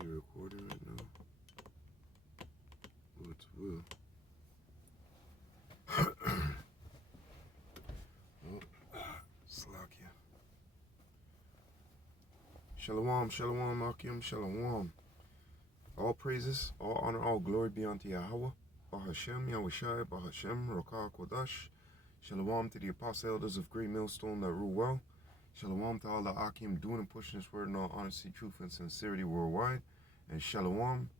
actually recording right now. Oh, it's will. Oh, Slakia. Shalom, shalom, Akim, shalom. All praises, all honor, all glory be unto Yahweh. Bahashem, Yahushai, Bahashem, Rokah, Kodash. Shalom to the apostle elders of Great Millstone that rule well. Shalom to all the Akim doing and pushing this word in all honesty, truth, and sincerity worldwide. And shalom,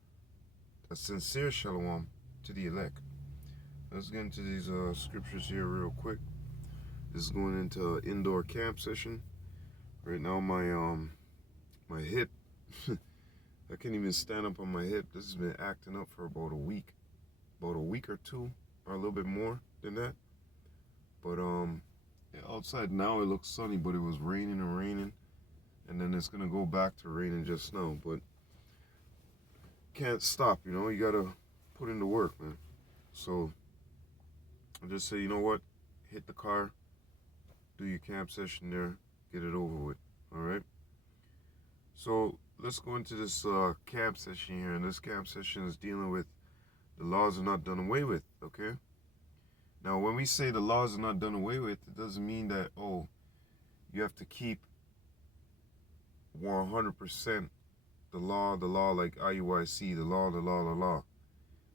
a sincere shalom to the elect. Let's get into these scriptures here real quick. This is going into an indoor camp session. Right now my hip, I can't even stand up on my hip. This has been acting up for about a week or two, or a little bit more than that. But yeah, outside now it looks sunny, but it was raining, and then it's gonna go back to raining just now. But can't stop, you know. You gotta put in the work, man. So I just say, you know what? Hit the car, do your camp session there, get it over with. All right. So let's go into this camp session here, and this camp session is dealing with the laws are not done away with. Okay. Now, when we say the laws are not done away with, it doesn't mean that, oh, you have to keep 100% the law like IUIC, the law.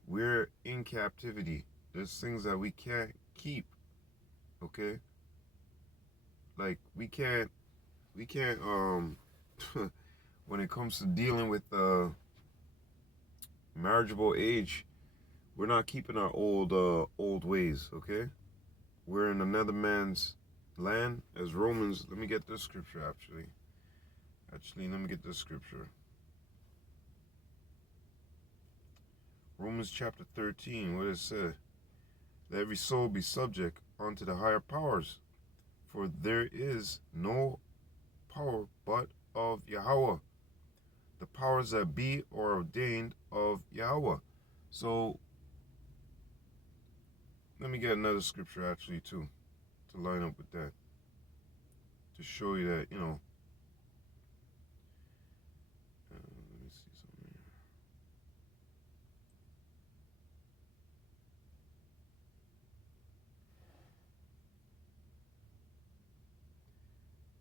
We're in captivity. There's things that we can't keep, okay? Like, we can't, when it comes to dealing with marriageable age, we're not keeping our old ways, okay? We're in another man's land. As Romans, let me get this scripture actually. Let me get this scripture. Romans chapter 13, what it said? Let every soul be subject unto the higher powers, for there is no power but of Yahweh. The powers that be are ordained of Yahweh. So, let me get another scripture actually too, to line up with that, to show you that, you know. Let me see something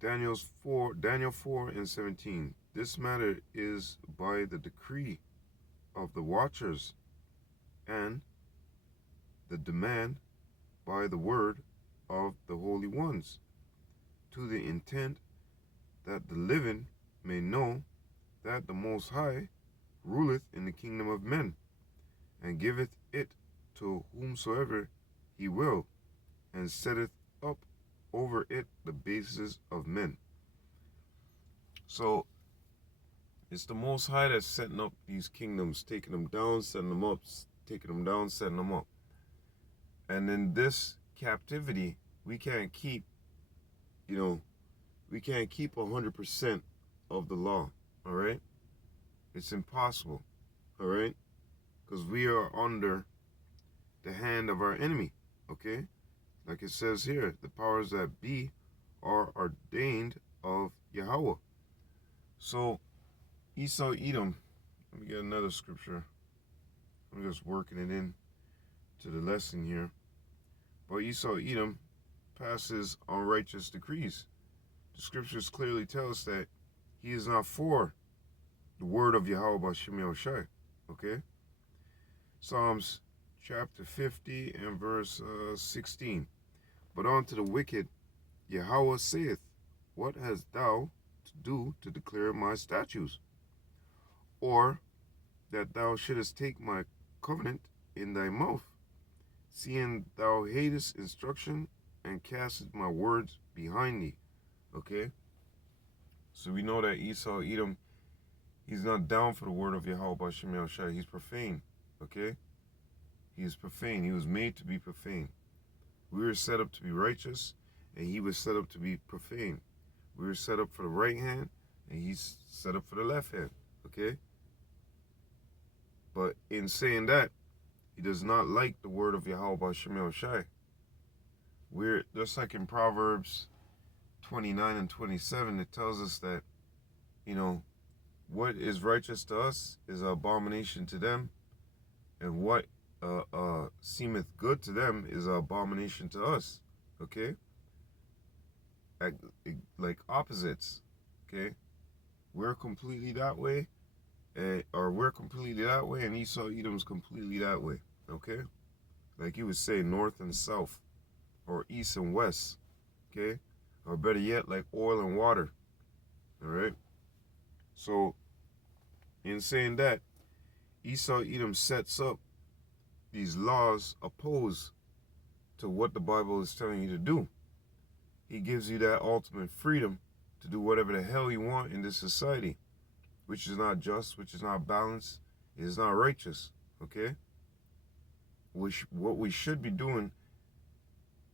here. Daniel 4 and 17. This matter is by the decree of the watchers, and the demand by the word of the holy ones, to the intent that the living may know that the Most High ruleth in the kingdom of men, and giveth it to whomsoever he will, and setteth up over it the bases of men. So it's the Most High that's setting up these kingdoms, taking them down, setting them up, taking them down, setting them up. And in this captivity, we can't keep, you know, we can't keep 100% of the law, all right? It's impossible, all right? Because we are under the hand of our enemy, okay? Like it says here, the powers that be are ordained of Yahweh. So, Esau, Edom, let me get another scripture. I'm just working it in to the lesson here. But Esau, Edom passes unrighteous decrees. The scriptures clearly tell us that he is not for the word of Yahweh B'Shem Yahushai, okay? Psalms chapter 50 and verse 16. But unto the wicked Yahweh saith, what hast thou to do to declare my statutes? Or that thou shouldest take my covenant in thy mouth, seeing thou hatest instruction and castest my words behind thee. Okay? So we know that Esau, Edom, he's not down for the word of Yahweh B'Shem Yahushai. He's profane. Okay? He is profane. He was made to be profane. We were set up to be righteous, and he was set up to be profane. We were set up for the right hand, and he's set up for the left hand. Okay? But in saying that, he does not like the word of Yahweh B'Shem Yahushai. We're just like in Proverbs 29 and 27, it tells us that, you know, what is righteous to us is an abomination to them, and what seemeth good to them is an abomination to us. Okay, like opposites. Okay, we're completely that way, or we're completely that way, and Esau Edom's completely that way. Okay, like you would say, north and south, or east and west. Okay, or better yet, like oil and water. All right. So, in saying that, Esau Edom sets up these laws opposed to what the Bible is telling you to do. He gives you that ultimate freedom to do whatever the hell you want in this society, which is not just, which is not balanced, it is not righteous. Okay? What we should be doing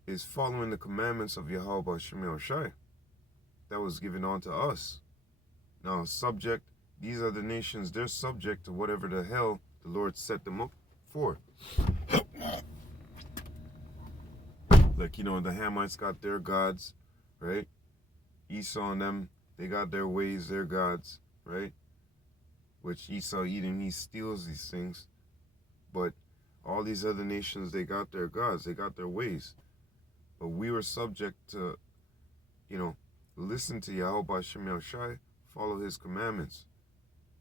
is following the commandments of Yahweh B'Shem Yahushai that was given unto us. Now, these are the nations, they're subject to whatever the hell the Lord set them up for. Like, the Hamites got their gods, right? Esau and them, they got their ways, their gods, right? Which Esau Edom, he steals these things. But all these other nations, they got their gods, they got their ways. But we were subject to, listen to Yahweh B'Shem Yahushai, follow his commandments,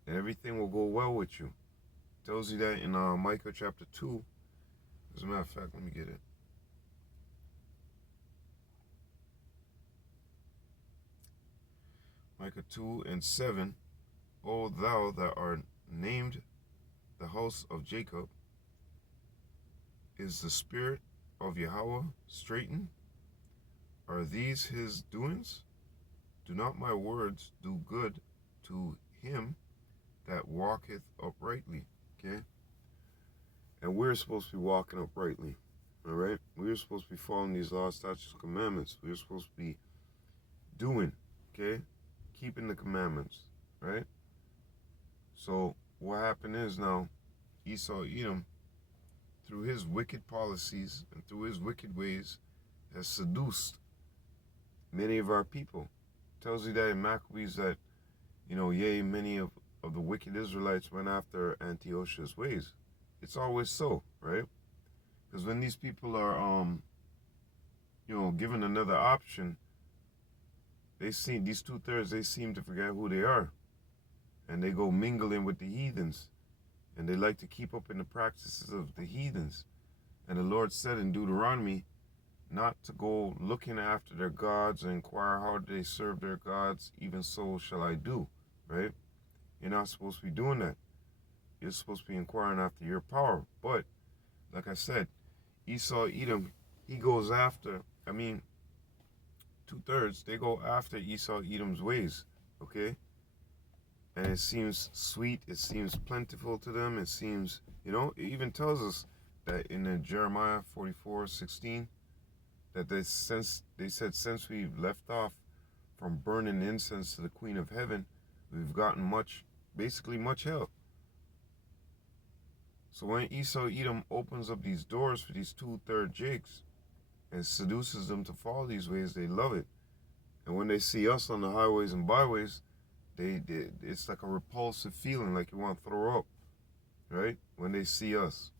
and everything will go well with you. It tells you that in Micah chapter 2. As a matter of fact, let me get it. Micah 2:7. O thou that art named the house of Jacob, is the spirit of Yahweh straitened? Are these his doings? Do not my words do good to him that walketh uprightly? Okay? And we're supposed to be walking uprightly. All right? We're supposed to be following these laws, statutes, and commandments. We're supposed to be doing, okay? Keeping the commandments, right? So what happened is now, Esau Edom, through his wicked policies and through his wicked ways, has seduced many of our people. It tells you that in Maccabees that, yea, many of the wicked Israelites went after Antiochus' ways. It's always so, right? Because when these people are, given another option, these 2/3, they seem to forget who they are. And they go mingling with the heathens. And they like to keep up in the practices of the heathens. And the Lord said in Deuteronomy not to go looking after their gods and inquire how they serve their gods, even so shall I do, right? You're not supposed to be doing that. You're supposed to be inquiring after your power. But, like I said, Esau Edom, he goes after, 2/3, they go after Esau Edom's ways, okay? And it seems sweet, it seems plentiful to them, it seems, it even tells us that in Jeremiah 44:16, that they said since we've left off from burning incense to the Queen of Heaven, we've gotten basically much hell. So when Esau Edom opens up these doors for these 2/3 jakes and seduces them to follow these ways, they love it. And when they see us on the highways and byways, it's like a repulsive feeling, like you want to throw up, right? When they see us.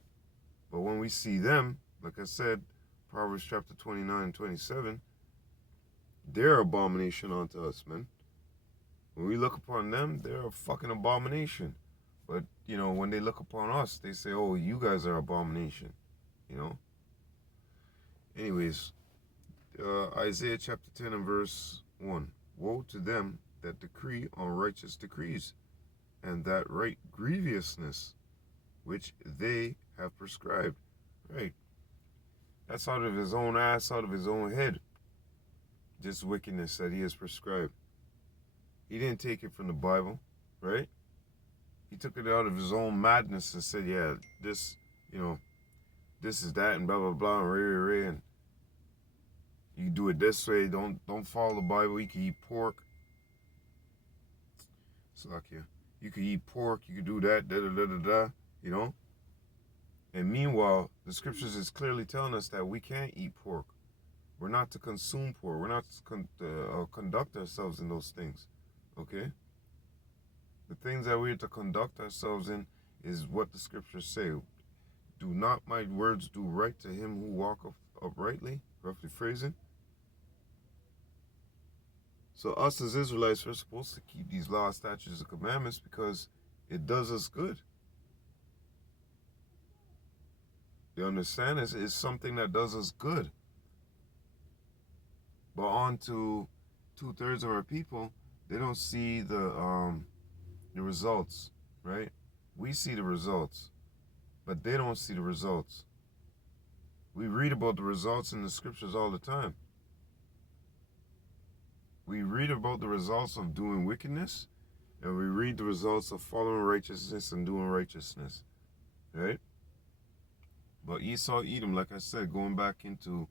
But when we see them, like I said, Proverbs chapter 29:27, they're abomination unto us, man. When we look upon them, they're a fucking abomination. But, when they look upon us, they say, oh, you guys are abomination, Anyways, Isaiah chapter 10 and verse 1. Woe to them that decree unrighteous decrees, and that write grievousness, which they have prescribed. Right. That's out of his own ass, out of his own head. This wickedness that he has prescribed. He didn't take it from the Bible, right? He took it out of his own madness and said, yeah, this, this is that, and blah, blah, blah, and ray, and you can do it this way. Don't follow the Bible. You can eat pork. Slakia. You can eat pork. You can do that, da-da-da-da-da, And meanwhile, the scriptures is clearly telling us that we can't eat pork. We're not to consume pork. We're not to conduct ourselves in those things, okay? The things that we're to conduct ourselves in is what the scriptures say. Do not my words do right to him who walketh uprightly? Roughly phrasing. So us as Israelites, we're supposed to keep these laws, statutes, and commandments because it does us good. You understand? It's something that does us good. But on to 2/3 of our people, they don't see the results, right? We see the results, but they don't see the results. We read about the results in the scriptures all the time. We read about the results of doing wickedness, and we read the results of following righteousness and doing righteousness, right? But Esau, Edom, like I said, going back into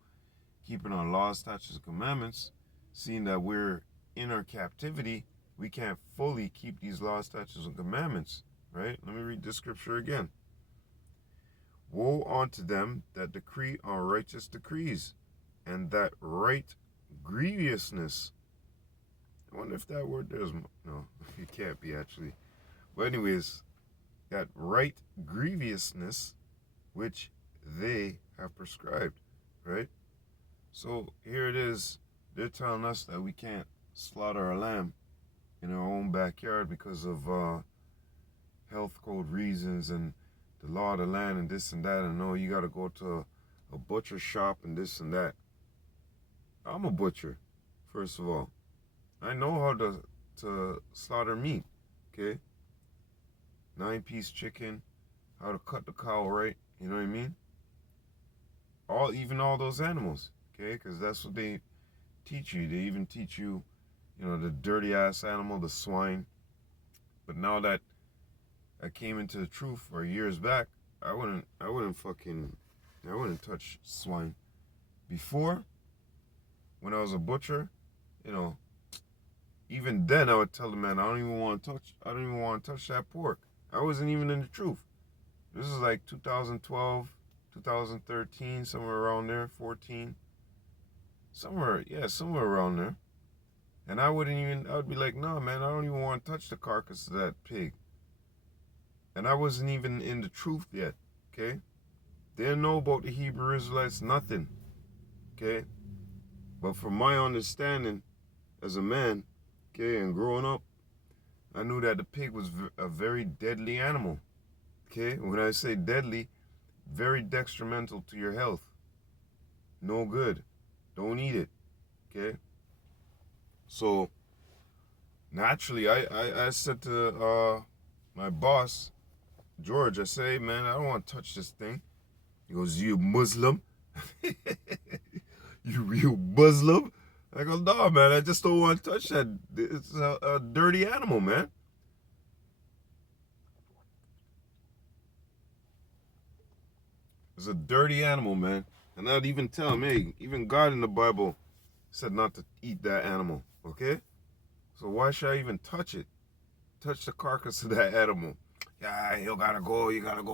keeping our laws, statutes, and commandments, seeing that we're in our captivity, we can't fully keep these laws, statutes, and commandments, right? Let me read this scripture again. Woe unto them that decree unrighteous decrees, and that write grievousness. I wonder if that word there's no, it can't be actually. But anyways, that right grievousness which they have prescribed, right? So here it is, they're telling us that we can't slaughter a lamb in our own backyard because of health code reasons and the law of the land and this and that, and no, you got to go to a butcher shop and this and that. I'm a butcher, first of all. I know how to slaughter meat, okay? 9-piece chicken, how to cut the cow right, you know what I mean? Even all those animals, okay? Because that's what they teach you. They even teach you, the dirty ass animal, the swine. But now that I came into the truth for years back, I wouldn't touch swine. Before, when I was a butcher, even then I would tell the man I don't even want to touch that pork. I wasn't even in the truth. This is like 2012, 2013, somewhere around there, 14. Somewhere around there. And I would be like, no, man, I don't even want to touch the carcass of that pig. And I wasn't even in the truth yet, okay? They didn't know about the Hebrew Israelites, nothing, okay? But from my understanding as a man, okay, and growing up, I knew that the pig was a very deadly animal, okay? When I say deadly, very detrimental to your health. No good. Don't eat it, okay? So, naturally, I said to my boss, George, I say, hey, man, I don't want to touch this thing. He goes, you Muslim? You Muslim? I go, no, man, I just don't want to touch that. It's a dirty animal, man. It's a dirty animal, man. And I'd even tell him, hey, even God in the Bible said not to eat that animal, okay? So why should I even touch it? Touch the carcass of that animal. Yeah, you gotta go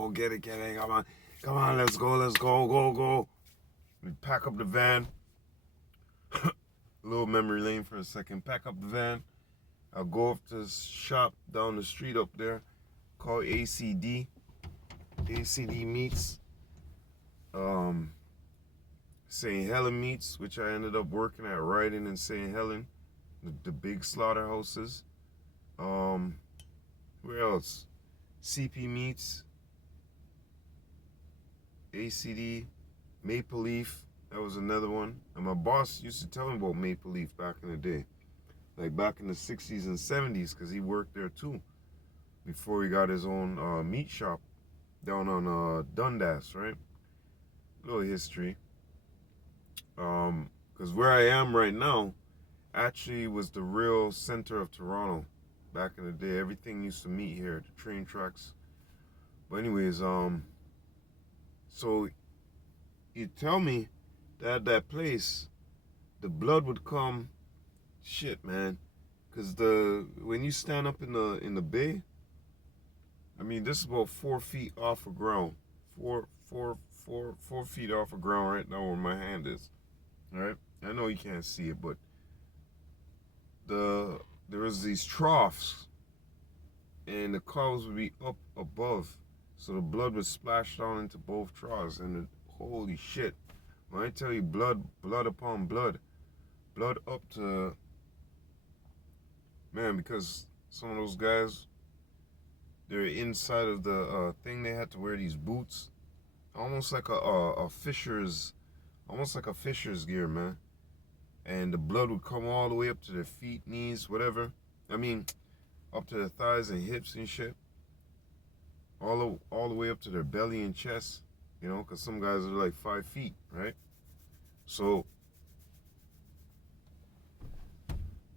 get it, come on, let's go. We pack up the van. A little memory lane for a second. Pack up the van. I'll go up to this shop down the street up there called ACD Meats. St. Helen Meats, which I ended up working at Ryden in St. Helen, the big slaughterhouses. Where else? CP Meats, ACD, Maple Leaf, that was another one. And my boss used to tell me about Maple Leaf back in the day. Like back in the 60s and 70s, because he worked there too. Before he got his own meat shop down on Dundas, right? Little history. Because where I am right now actually was the real center of Toronto. Back in the day, everything used to meet here, the train tracks. But anyways, so you tell me that that place, the blood would come, shit, man. Cause when you stand up in the bay, I mean, this is about 4 feet off of ground, 4 feet off of ground right now where my hand is. All right, I know you can't see it, but there was these troughs and the cows would be up above, so the blood would splash down into both troughs. And holy shit, when I tell you blood upon blood up to, man, because some of those guys, they're inside of the thing. They had to wear these boots, almost like a fisher's, almost like a fisher's gear, man. And the blood would come all the way up to their feet, knees, whatever. I mean, up to their thighs and hips and shit. All the way up to their belly and chest, you know, because some guys are like 5 feet, right? So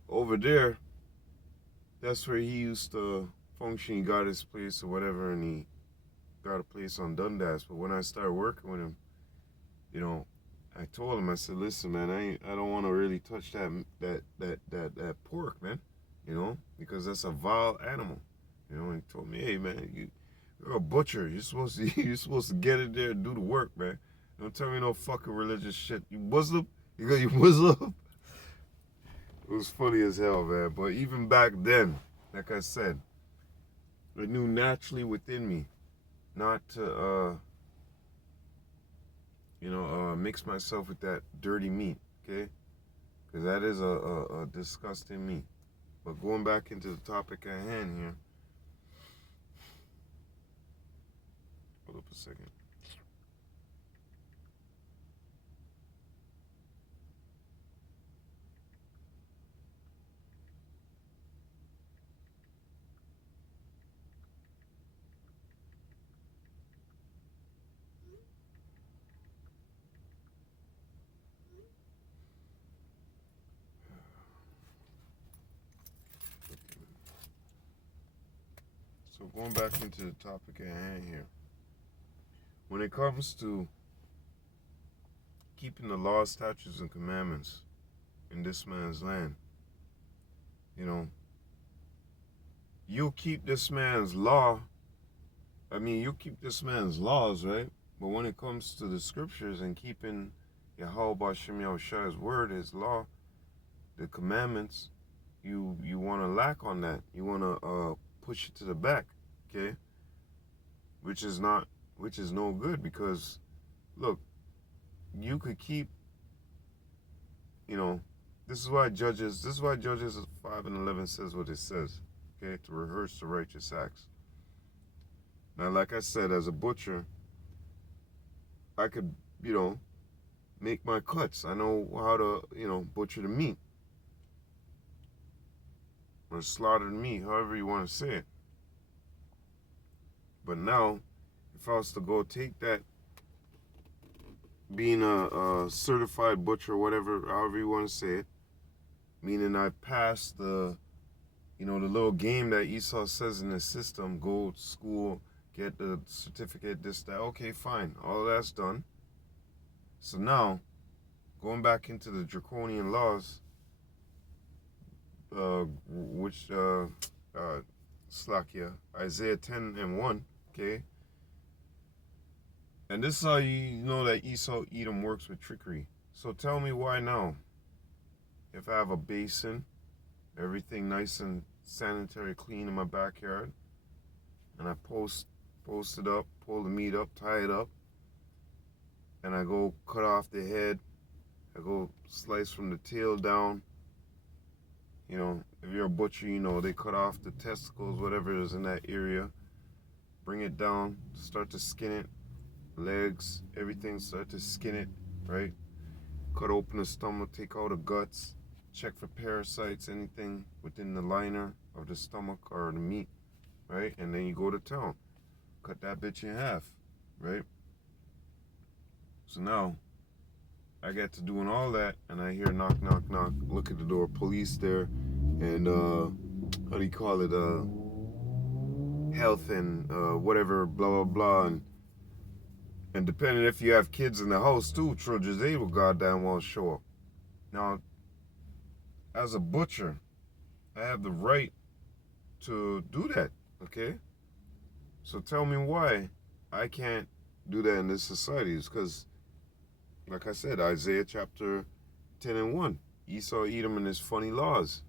over there, that's where he used to function. He got his place or whatever, and he got a place on Dundas. But when I started working with him, you know, I told him, I said, listen, man, I don't want to really touch that pork, man, you know, because that's a vile animal, you know. And he told me, hey, man, you're a butcher. You're supposed to get in there and do the work, man. Don't tell me no fucking religious shit. You Muslim? You got you Muslim? It was funny as hell, man. But even back then, like I said, I knew naturally within me not to, mix myself with that dirty meat, okay? Because that is a disgusting meat. But going back into the topic at hand here. Hold up a second. So going back into the topic at hand here. When it comes to keeping the laws, statutes, and commandments in this man's land, you know, you'll keep this man's law. I mean, you keep this man's laws, right? But when it comes to the scriptures and keeping Yahweh B'Shem Yahushua's word, his law, the commandments, you want to lack on that. You want to push it to the back, okay? Which is no good, because, look, you could keep, you know, this is why Judges 5 and 11 says what it says, okay? To rehearse the righteous acts. Now, like I said, as a butcher, I could, you know, make my cuts. I know how to, you know, butcher the meat. Or slaughter the meat, however you want to say it. But now, if I was to go take that, being a certified butcher, whatever, however you want to say it, meaning I passed the, you know, the little game that Esau says in the system, go to school, get the certificate, this, that, okay, fine, all of that's done. So now, going back into the draconian laws, Slakia, Isaiah 10 and 1, okay? And this is how you know that Esau Edom works with trickery. So tell me why now. If I have a basin, everything nice and sanitary, clean in my backyard, and I post it up, pull the meat up, tie it up, and I go cut off the head, I go slice from the tail down. You know, if you're a butcher, you know, they cut off the testicles, whatever is in that area, bring it down, start to skin it, legs, everything, start to skin it, right? Cut open the stomach, take out the guts, check for parasites, anything within the liner of the stomach or the meat, right? And then you go to town, cut that bitch in half, right? So now, I get to doing all that, and I hear knock, knock, knock, look at the door, police there, and how do you call it, health and whatever, blah, blah, blah, and depending if you have kids in the house too, children, they will goddamn well show up. Now, as a butcher, I have the right to do that, okay? So tell me why I can't do that in this society. It's because, like I said, Isaiah chapter 10 and 1, Esau Edom and his funny laws,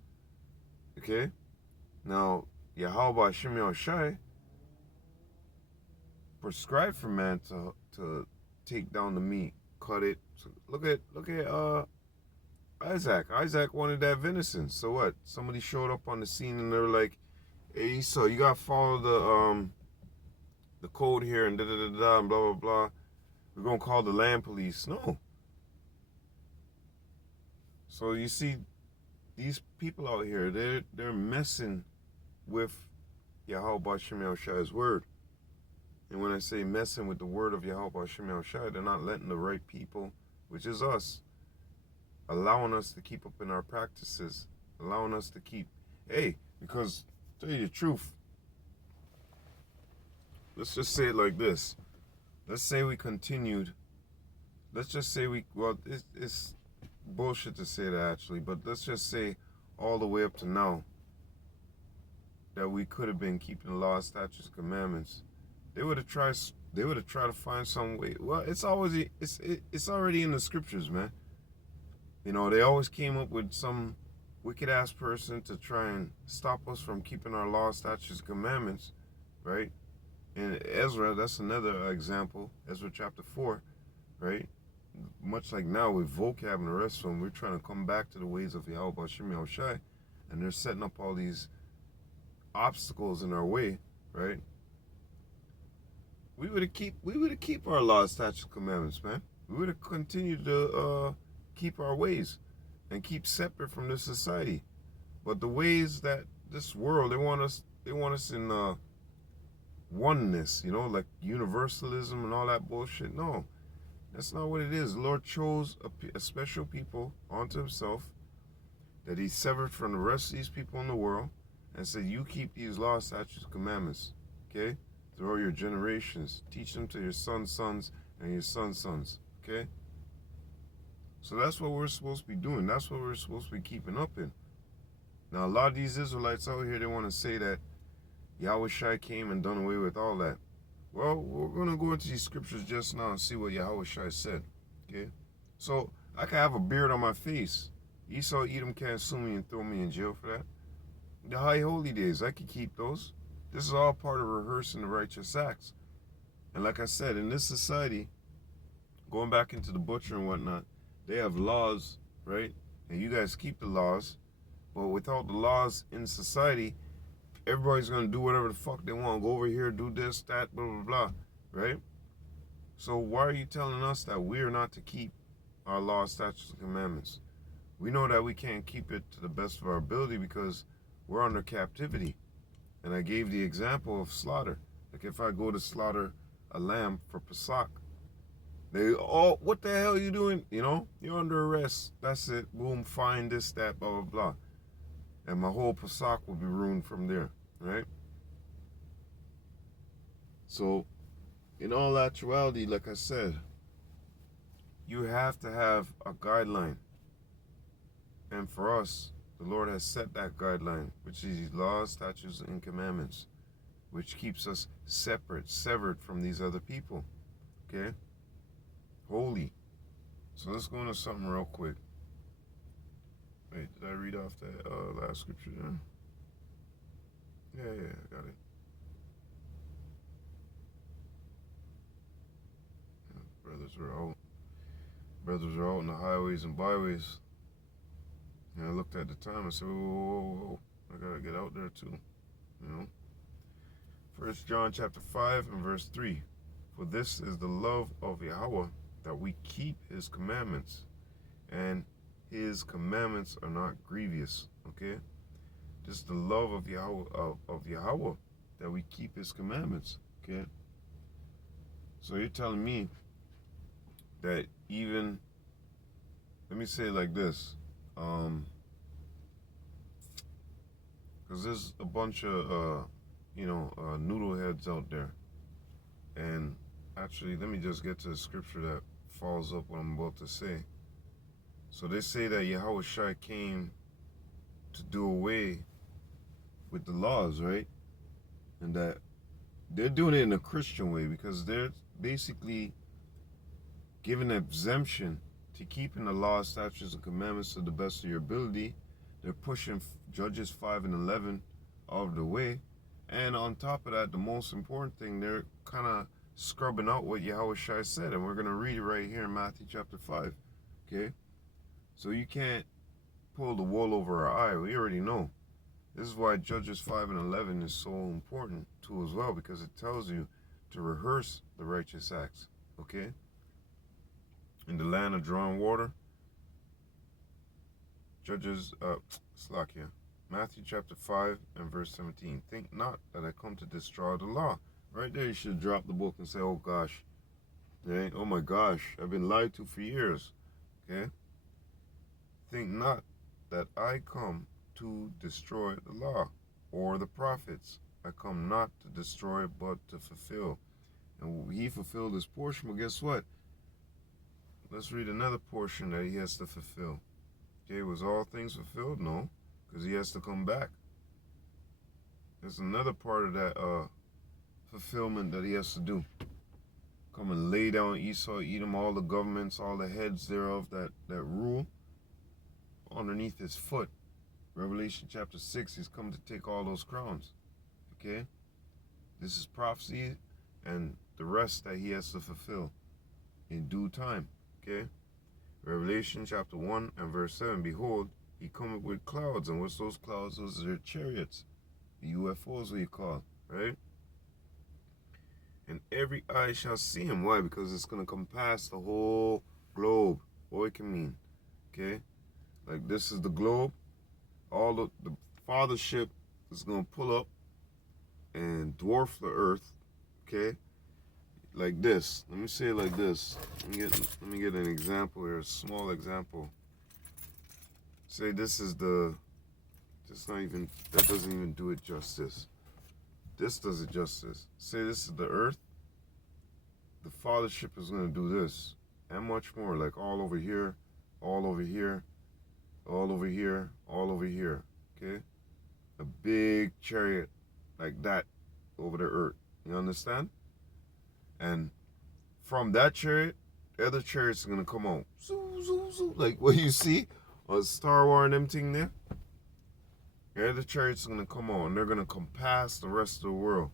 okay? Now, Yahweh Shem Yahushai prescribed for man to take down the meat, cut it. So look at Isaac. Isaac wanted that venison. So what? Somebody showed up on the scene and they were like, "Hey, Esau, you gotta follow the code here and da da da da and blah blah blah. We're gonna call the land police." No. So you see, these people out here, they're messing with Yahweh Shem Yahushua's word. And when I say messing with the word of Yahweh Shem Yahushua, they're not letting the right people, which is us, allowing us to keep up in our practices, allowing us to keep, because to tell you the truth, let's just say it like this. Let's say we continued, let's just say it's bullshit to say that actually, but let's just say all the way up to now that we could have been keeping the law, statutes, and commandments. They would have tried to find some way. Well, it's already in the scriptures, man. You know, they always came up with some wicked ass person to try and stop us from keeping our law, statutes, and commandments, right? In Ezra, that's another example. Ezra chapter 4, right? Much like now with vocab and the rest of them, we're trying to come back to the ways of Yahweh Shem Yahushai, and they're setting up all these obstacles in our way, right? We would have keep our laws, statutes, commandments, man. We would have continued to keep our ways and keep separate from this society. But the ways that this world, they want us in oneness, you know, like universalism and all that bullshit. No, that's not what it is. The Lord chose a special people unto himself that he severed from the rest of these people in the world and said, you keep these laws, statutes, commandments, okay? Through all your generations. Teach them to your sons' sons and your sons' sons, okay? So that's what we're supposed to be doing. That's what we're supposed to be keeping up in. Now, a lot of these Israelites out here, they want to say that Yahushua came and done away with all that. Well, we're going to go into these scriptures just now and see what Yahushua said, okay? So, I can have a beard on my face. Esau, Edom can't sue me and throw me in jail for that. The high holy days, I can keep those. This is all part of rehearsing the righteous acts. And like I said, in this society, going back into the butcher and whatnot, they have laws, right? And you guys keep the laws. But without the laws in society, everybody's going to do whatever the fuck they want. Go over here, do this, that, blah, blah, blah, right? So why are you telling us that we are not to keep our laws, statutes, and commandments? We know that we can't keep it to the best of our ability because we're under captivity. And I gave the example of slaughter. Like if I go to slaughter a lamb for Pesach, what the hell are you doing? You know, you're under arrest. That's it. Boom, fine, this, that, blah, blah, blah. And my whole Pesach will be ruined from there, right? So, in all actuality, like I said, you have to have a guideline. And for us, the Lord has set that guideline, which is His laws, statutes, and commandments, which keeps us severed from these other people, okay? Holy. So let's go into something real quick. Wait, did I read off that last scripture there? Yeah, I got it. Brothers were out in the highways and byways. And I looked at the time and said, whoa, I gotta get out there too, you know. 1 John chapter 5 and verse 3. For this is the love of Yahweh, that we keep His commandments, and His commandments are not grievous, okay? This is the love of Yahweh, that we keep His commandments, okay? So you're telling me that even, let me say it like this, because there's a bunch of, noodle heads out there. And actually, let me just get to the scripture that follows up what I'm about to say. So they say that Yahushua came to do away with the laws, right? And that they're doing it in a Christian way because they're basically giving an exemption to keeping the law, statutes, and commandments to the best of your ability. They're pushing Judges 5 and 11 out of the way, And on top of that, the most important thing, they're kind of scrubbing out what Yahweh Shai said. And we're going to read it right here in Matthew chapter 5. Okay? So you can't pull the wool over our eye. We already know. This is why Judges 5 and 11 is so important too as well, because it tells you to rehearse the righteous acts. Okay? In the land of drawn water, Judges, Slakia, Matthew chapter 5 and verse 17. Think not that I come to destroy the law. Right there, you should drop the book and say, oh gosh. Okay? Oh my gosh, I've been lied to for years. Okay? Think not that I come to destroy the law or the prophets. I come not to destroy but to fulfill. And he fulfilled his portion, but guess what? Let's read another portion that he has to fulfill. Okay, was all things fulfilled? No, because he has to come back. There's another part of that fulfillment that he has to do. Come and lay down Esau, Edom, all the governments, all the heads thereof that rule underneath his foot. Revelation chapter 6, he's come to take all those crowns. Okay? This is prophecy and the rest that he has to fulfill in due time. Okay? Revelation chapter 1 and verse 7, behold, he cometh with clouds, and what's those clouds? Those are chariots, the UFOs we call, right? And every eye shall see him. Why? Because it's going to compass the whole globe. What it can mean, okay? Like this is the globe. All the fathership is going to pull up and dwarf the earth, okay? Like this. Let me say it like this. Let me get an example here, a small example. Say this is that doesn't even do it justice. This does it justice. Say this is the earth. The fathership is going to do this. And much more, like all over here, all over here, all over here, all over here, okay? A big chariot like that over the earth. You understand? And from that chariot, the other chariots are going to come out. Zoo, zoo, zoo. Like what you see on Star Wars and them thing there. The other chariots are going to come out and they're going to compass the rest of the world.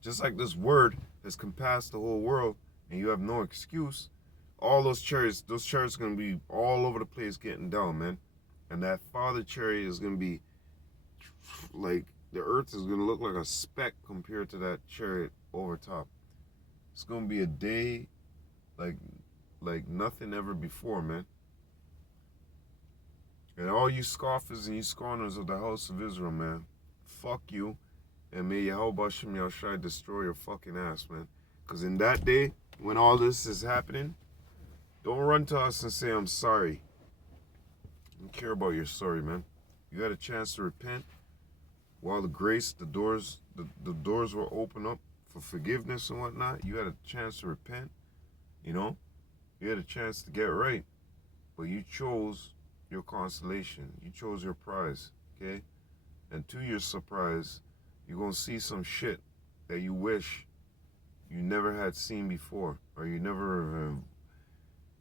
Just like this word has compassed the whole world and you have no excuse, all those chariots are going to be all over the place getting down, man. And that father chariot is going to be like, the earth is going to look like a speck compared to that chariot over top. It's going to be a day like nothing ever before, man. And all you scoffers and you scorners of the house of Israel, man, fuck you. And may Yahweh Shem Yahushai destroy your fucking ass, man. Because in that day, when all this is happening, don't run to us and say, I'm sorry. I don't care about your sorry, man. You had a chance to repent. While the grace, the doors were open up for forgiveness and whatnot, you had a chance to repent, you know? You had a chance to get right. But you chose your consolation. You chose your prize, okay? And to your surprise, you're going to see some shit that you wish you never had seen before. Or you never,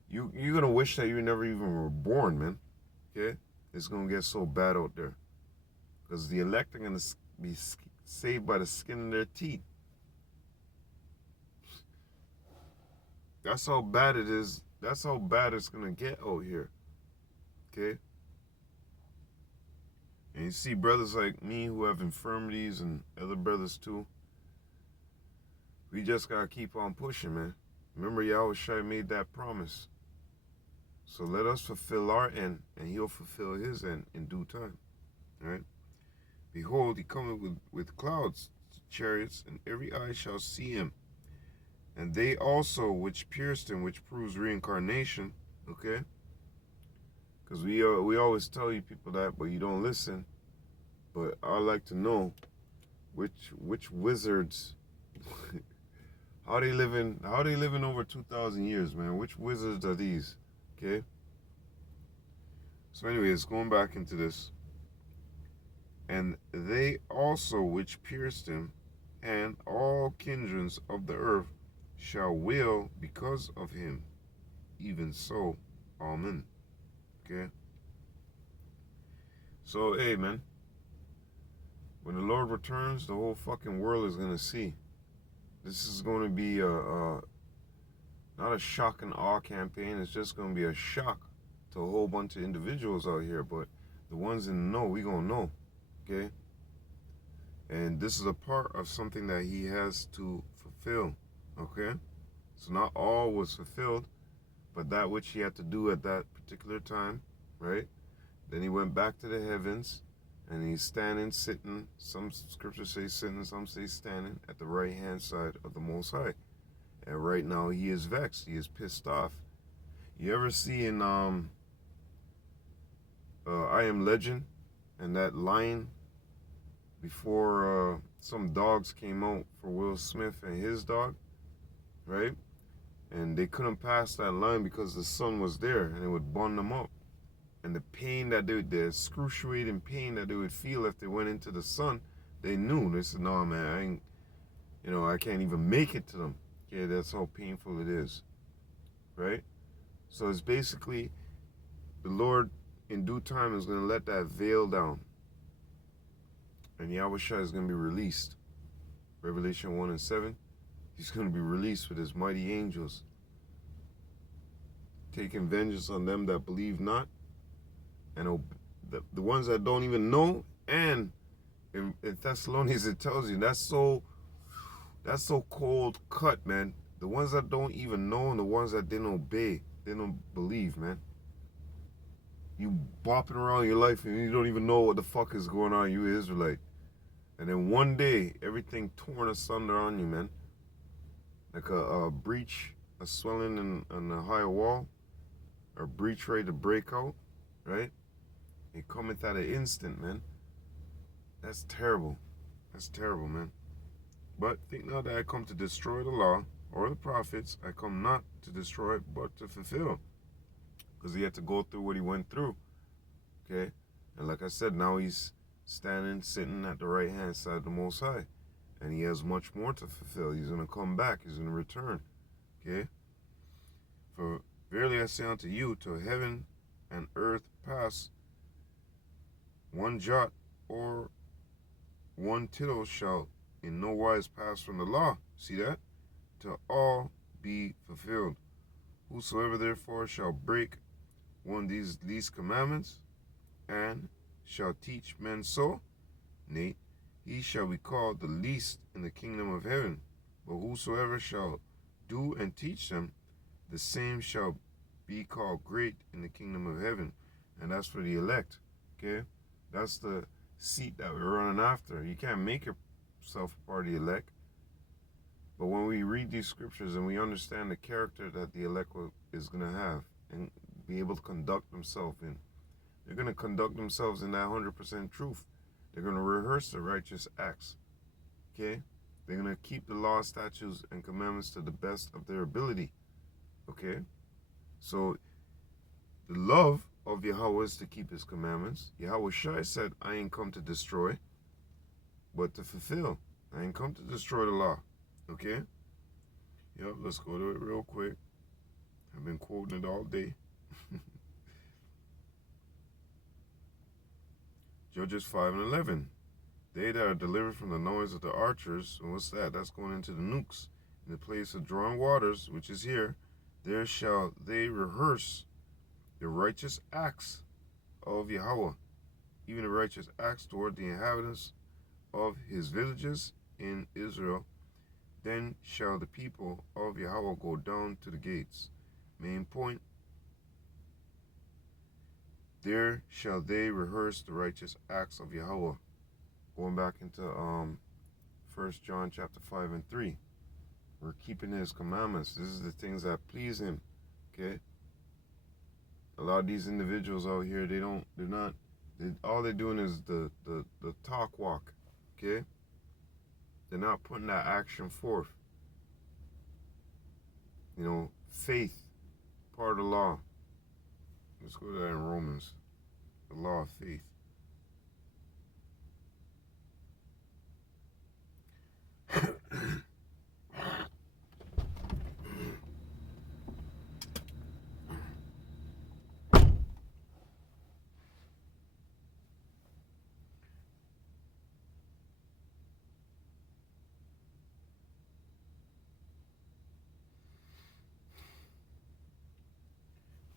you're going to wish that you never even were born, man, okay? It's going to get so bad out there. Because the elect are going to be saved by the skin of their teeth. That's how bad it is. That's how bad it's going to get out here. Okay? And you see brothers like me who have infirmities and other brothers too. We just got to keep on pushing, man. Remember, Yahweh Shai made that promise. So let us fulfill our end, and he'll fulfill his end in due time. All right? Behold, he cometh with clouds, chariots, and every eye shall see him. And they also which pierced him, which proves reincarnation, okay? Because we always tell you people that, but you don't listen. But I'd like to know which wizards, how they living over 2,000 years, man. Which wizards are these, okay? So anyways, going back into this. And they also which pierced him, and all kindreds of the earth shall wail because of him. Even so, amen. Okay? So, hey, man. When the Lord returns, the whole fucking world is gonna see. This is going to be not a shock and awe campaign. It's just going to be a shock to a whole bunch of individuals out here. But the ones in the know, we gonna know, okay? And this is a part of something that he has to fulfill, okay? So not all was fulfilled, but that which he had to do at that particular time, right? Then he went back to the heavens, and he's standing, sitting. Some scriptures say sitting, some say standing at the right hand side of the Most High. And right now he is vexed. He is pissed off. You ever see in I Am Legend, and that line before some dogs came out for Will Smith and his dog, right? And they couldn't pass that line because the sun was there and it would burn them up. And the pain that the excruciating pain that they would feel if they went into the sun, they knew. They said, no, man, I can't even make it to them. Okay, that's how painful it is, right? So it's basically the Lord in due time is going to let that veil down. And Yahushua is going to be released. Revelation 1 and 7. He's going to be released with his mighty angels, taking vengeance on them that believe not, and the ones that don't even know. And in Thessalonians it tells you that's so cold cut, man. The ones that don't even know and the ones that didn't obey, they don't believe, man. You bopping around your life and you don't even know what the fuck is going on, you Israelite. And then one day, everything torn asunder on you, man. Like a breach, a swelling in a higher wall, or a breach ready to break out, right? It cometh at an instant, man. That's terrible. That's terrible, man. But think not that I come to destroy the law or the prophets. I come not to destroy it, but to fulfill. Because he had to go through what he went through. Okay? And like I said, now he's standing, sitting at the right hand side of the Most High. And he has much more to fulfill. He's going to come back. He's going to return. Okay? For verily I say unto you, till heaven and earth pass, one jot or one tittle shall in no wise pass from the law. See that? Till all be fulfilled. Whosoever therefore shall break one of these least commandments, and shall teach men so, nay, he shall be called the least in the kingdom of heaven. But whosoever shall do and teach them, the same shall be called great in the kingdom of heaven. And that's for the elect. Okay? That's the seat that we're running after. You can't make yourself a part of the elect. But when we read these scriptures and we understand the character that the elect is going to have and be able to conduct themselves in, they're going to conduct themselves in that 100% truth. They're going to rehearse the righteous acts. Okay? They're going to keep the law, statutes, and commandments to the best of their ability. Okay? So, the love of Yahweh is to keep his commandments. Yahushua said, I ain't come to destroy, but to fulfill. I ain't come to destroy the law. Okay? Yep, let's go to it real quick. I've been quoting it all day. Judges 5 and 11. They that are delivered from the noise of the archers, and what's that? That's going into the nukes. In the place of drawing waters, which is here, there shall they rehearse the righteous acts of Yahweh, even the righteous acts toward the inhabitants of his villages in Israel. Then shall the people of Yahweh go down to the gates. Main point. There shall they rehearse the righteous acts of Yahweh. Going back into 1 John chapter 5 and 3. We're keeping his commandments. This is the things that please him. Okay? A lot of these individuals out here, all they're doing is the talk walk. Okay? They're not putting that action forth. Faith, part of the law. Let's go to that in Romans. The law of faith.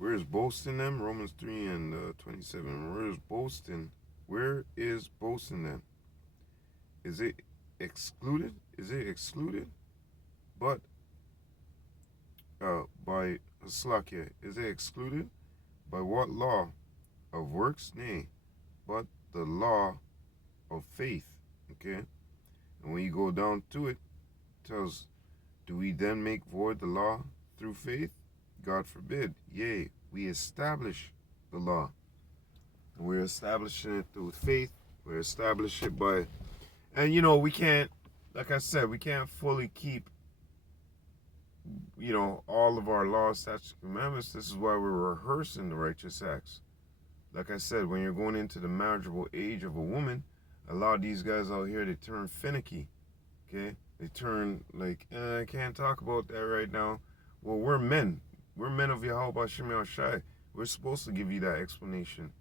Where is boasting them? Romans 3 and 27. Where is boasting? Where is boasting then? Is it excluded? Is it excluded? But by Slakia, is it excluded? By what law? Of works? Nay, but the law of faith. Okay? And when you go down to it, it tells, do we then make void the law through faith? God forbid. Yea, we establish the law. And we're establishing it through faith. We're establishing it by, and we can't, like I said, we can't fully keep, all of our laws, statutes, commandments. This is why we're rehearsing the righteous acts. Like I said, when you're going into the marriageable age of a woman, a lot of these guys out here, they turn finicky, okay? They turn like, I can't talk about that right now. Well, we're men. We're men of Yahweh Shem Shai. We're supposed to give you that explanation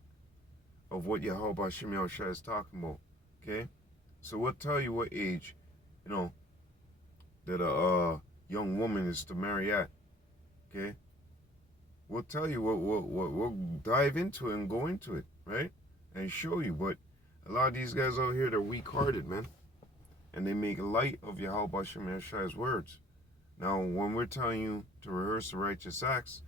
of what Yahweh Shem Shai is talking about, okay? So we'll tell you what age, that a young woman is to marry at, okay? We'll tell you we'll dive into it and go into it, right? And show you. But a lot of these guys out here, they're weak-hearted, man. And they make light of Yahweh Shem Shai's words. Now, when we're telling you to rehearse the righteous acts,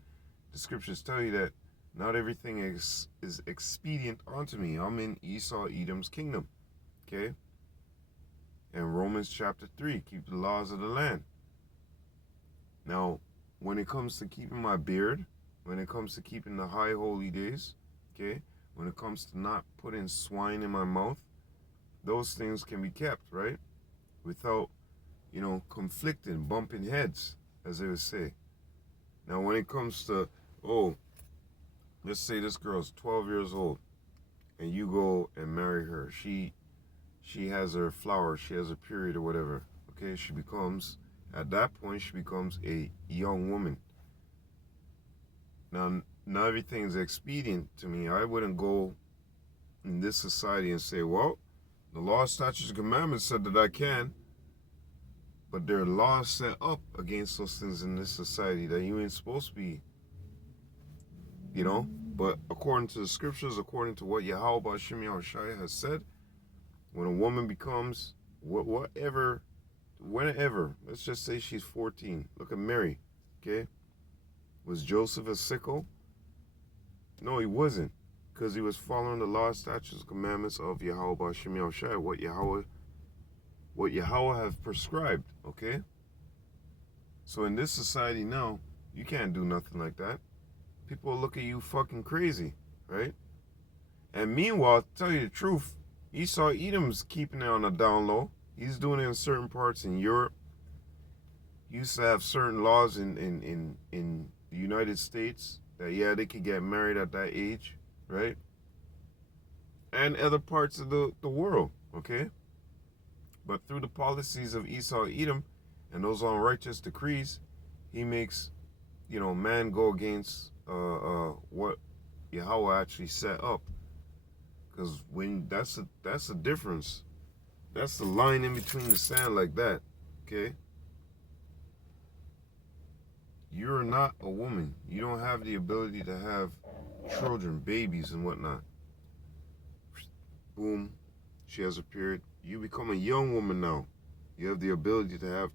the scriptures tell you that not everything is expedient unto me. I'm in Esau, Edom's kingdom, okay? And Romans chapter 3, keep the laws of the land. Now, when it comes to keeping my beard, when it comes to keeping the high holy days, okay, when it comes to not putting swine in my mouth, those things can be kept, right? Without, conflicting, bumping heads, as they would say. Now, when it comes to, let's say this girl's 12 years old, and you go and marry her. She has her flower, she has her period or whatever, okay? At that point, she becomes a young woman. Now, not everything is expedient to me. I wouldn't go in this society and say, well, the law, statutes, and commandments said that I can, but there are laws set up against those things in this society that you ain't supposed to be, But according to the scriptures, according to what Yahweh Shem Shai has said, when a woman becomes whenever, let's just say she's 14. Look at Mary, okay? Was Joseph a sicko? No, he wasn't, because he was following the law, statutes, commandments of Yahweh Shem Shai, what Yahweh have prescribed, okay? So in this society now, you can't do nothing like that. People will look at you fucking crazy, right? And meanwhile, to tell you the truth, Esau Edom's keeping it on the down low. He's doing it in certain parts in Europe. He used to have certain laws in the United States that, they could get married at that age, right? And other parts of the world, okay? But through the policies of Esau Edom and those unrighteous decrees, he makes, man go against what Yahweh actually set up. Because when that's the difference. That's the line in between the sand like that, okay? You're not a woman. You don't have the ability to have children, babies, and whatnot. Boom, she has a period. You become a young woman now. You have the ability to have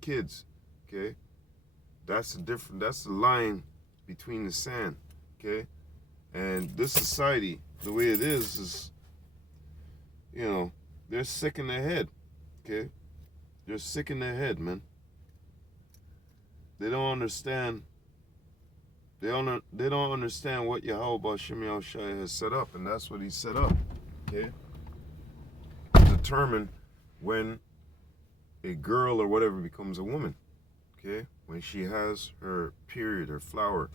kids, okay? That's the line between the sand, okay? And this society, the way it is, they're sick in their head, okay? They're sick in their head, man. They don't understand. They don't understand what Yahweh Shem Shai has set up, and that's what he set up, okay? To determine when a girl or whatever becomes a woman, okay? When she has her period, her flower,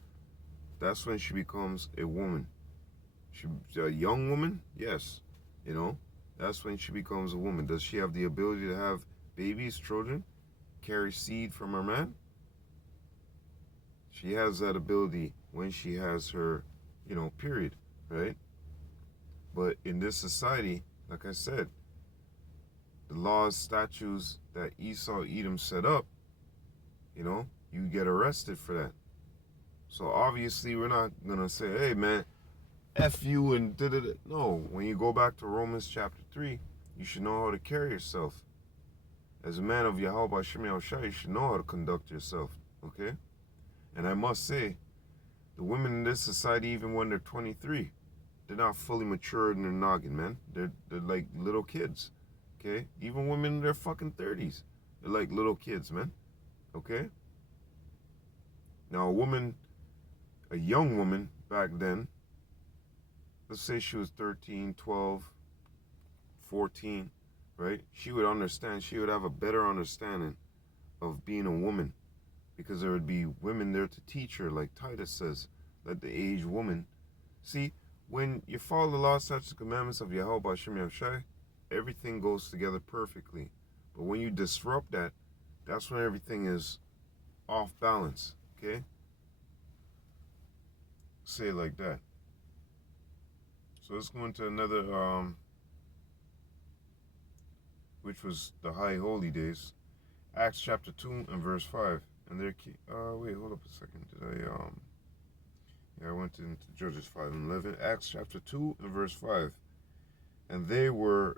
that's when she becomes a woman. She's a young woman, yes, that's when she becomes a woman. Does she have the ability to have babies, children, carry seed from her man? She has that ability when she has her, period, right? But in this society, like I said, the laws, statutes that Esau Edom set up, you get arrested for that. So obviously we're not gonna say, hey man, F you and da da da. No, when you go back to Romans chapter 3, you should know how to carry yourself. As a man of Yahweh Hashem Yahushua, you should know how to conduct yourself. Okay? And I must say, the women in this society, even when they're 23, they're not fully matured in their noggin, man. They're like little kids. Okay? Even women in their fucking 30s, they're like little kids, man. Okay? Now a young woman back then, let's say she was 13, 12, 14, right? She would understand, she would have a better understanding of being a woman, because there would be women there to teach her, like Titus says, let the aged woman. See, when you follow the law, statutes, and commandments of Yahweh Hashem Yahushua, everything goes together perfectly. But when you disrupt that, that's when everything is off balance, okay? Say it like that. So let's go into another, which was the High Holy Days. Acts chapter 2 and verse 5. And they're, wait, hold up a second. I went into Judges 5 and 11. Acts chapter 2 and verse 5. And they were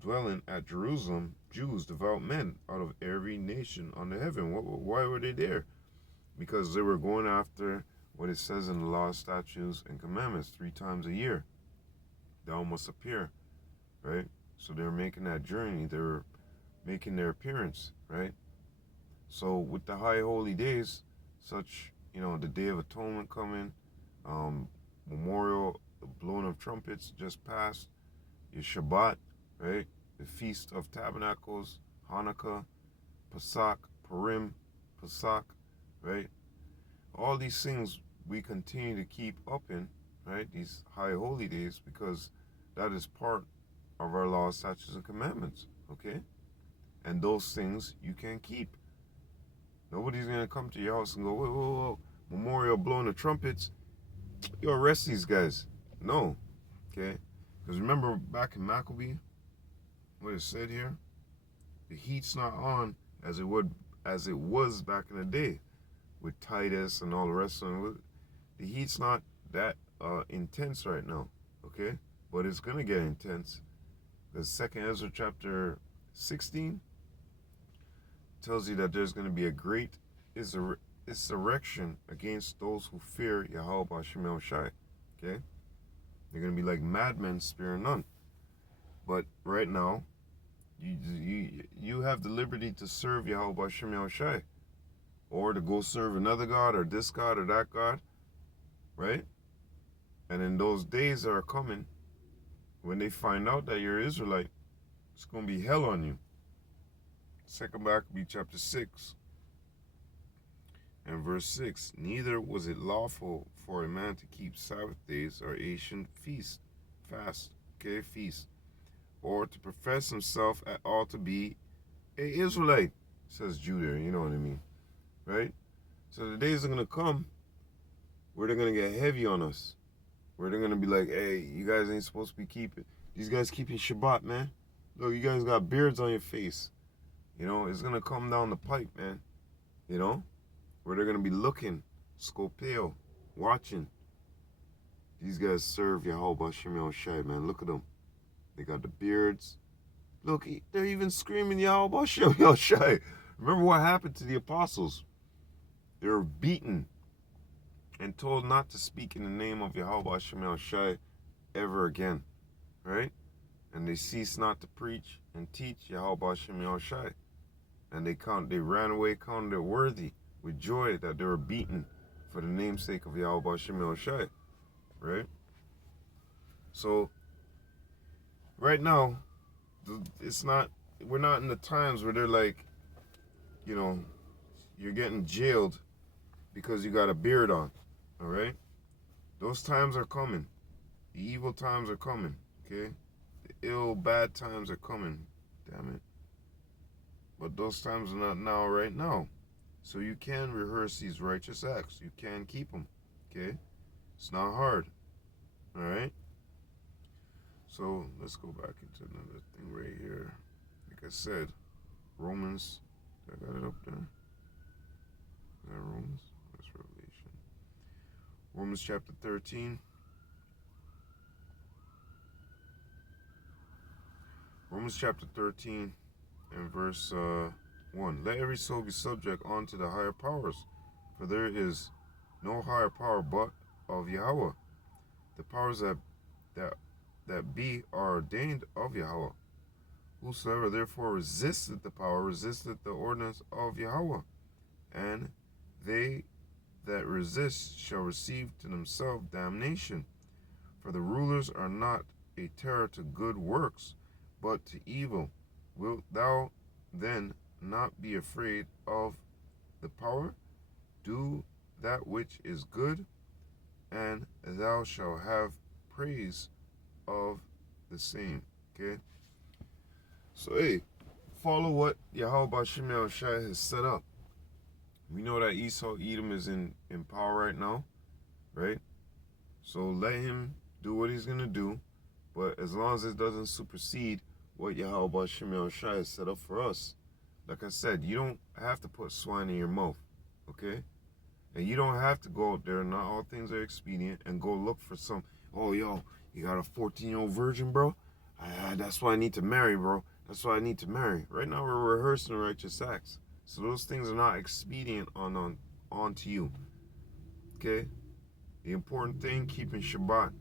dwelling at Jerusalem, Jews, devout men, out of every nation under heaven. Why were they there? Because they were going after what it says in the law, statutes, and commandments 3 times a year. Thou must appear, right? So they're making that journey. They're making their appearance, right? So with the high holy days, such, the Day of Atonement coming, Memorial, the blowing of trumpets just passed, your Shabbat, right? The Feast of Tabernacles, Hanukkah, Pesach, Purim, Pesach, right? All these things we continue to keep up in, right? These high holy days, because that is part of our laws, statutes, and commandments, okay? And those things you can keep. Nobody's going to come to your house and go, whoa, whoa, whoa, Memorial blowing the trumpets, you arrest these guys. No, okay? Because remember back in Maccabee, what it said here? The heat's not on as it was back in the day with Titus and all the rest of them. The heat's not that intense right now, okay? But it's going to get intense. Because 2nd Ezra chapter 16 tells you that there's going to be a great insurrection against those who fear Yahweh Hashem Yahushua, okay? They're going to be like madmen sparing none. But right now, you have the liberty to serve Yahweh Hashem Yahushua, or to go serve another God, or this God, or that God, right? And in those days that are coming, when they find out that you're Israelite, it's going to be hell on you. 2nd Maccabee chapter 6 and verse 6. Neither was it lawful for a man to keep Sabbath days or Asian feast, or to profess himself at all to be a Israelite, says Judah, you know what I mean, right? So the days are going to come where they're going to get heavy on us, where they're going to be like, hey, you guys ain't supposed to be keeping, these guys keeping Shabbat, man. Look, you guys got beards on your face. It's going to come down the pipe, man, where they're going to be looking, Scopeo, watching. These guys serve Yahweh Hashem Yahushua, man. Look at them. They got the beards. Look, they're even screaming Yahweh Hashem Yahushua. Remember what happened to the apostles? They were beaten and told not to speak in the name of Yahweh Hashem Yahushua ever again, right? And they ceased not to preach and teach Yahweh Hashem Yahushua. And they ran away, counted it worthy, with joy that they were beaten for the namesake of Yahweh Hashem Yahushua, right? So, right now, we're not in the times where they're like, you're getting jailed because you got a beard on, all right? Those times are coming. The evil times are coming, okay? The ill, bad times are coming, damn it. But those times are not now, right now. So you can rehearse these righteous acts. You can keep them, okay? It's not hard, all right? So let's go back into another thing right here. Like I said, Romans, I got it up there. Romans? That's Revelation. Romans chapter 13. Romans chapter 13 and verse 1. Let every soul be subject unto the higher powers, for there is no higher power but of Yahweh. The powers that be are ordained of Yahweh. Whosoever therefore resisteth the power resisteth the ordinance of Yahweh, and they that resist shall receive to themselves damnation. For the rulers are not a terror to good works, but to evil. Wilt thou then not be afraid of the power? Do that which is good, and thou shalt have praise of the same. Okay? So, hey, follow what Yahweh Bashim Yahushua has set up. We know that Esau Edom is in power right now, right? So let him do what he's going to do, but as long as it doesn't supersede what Yahweh Bashim Yahushua has set up for us. Like I said, you don't have to put swine in your mouth, okay? And you don't have to go out there, not all things are expedient, and go look for some, oh, yo, you got a 14-year-old virgin, bro? That's why I need to marry, bro. That's why I need to marry. Right now we're rehearsing righteous acts. So those things are not expedient onto you, okay? The important thing, keeping Shabbat.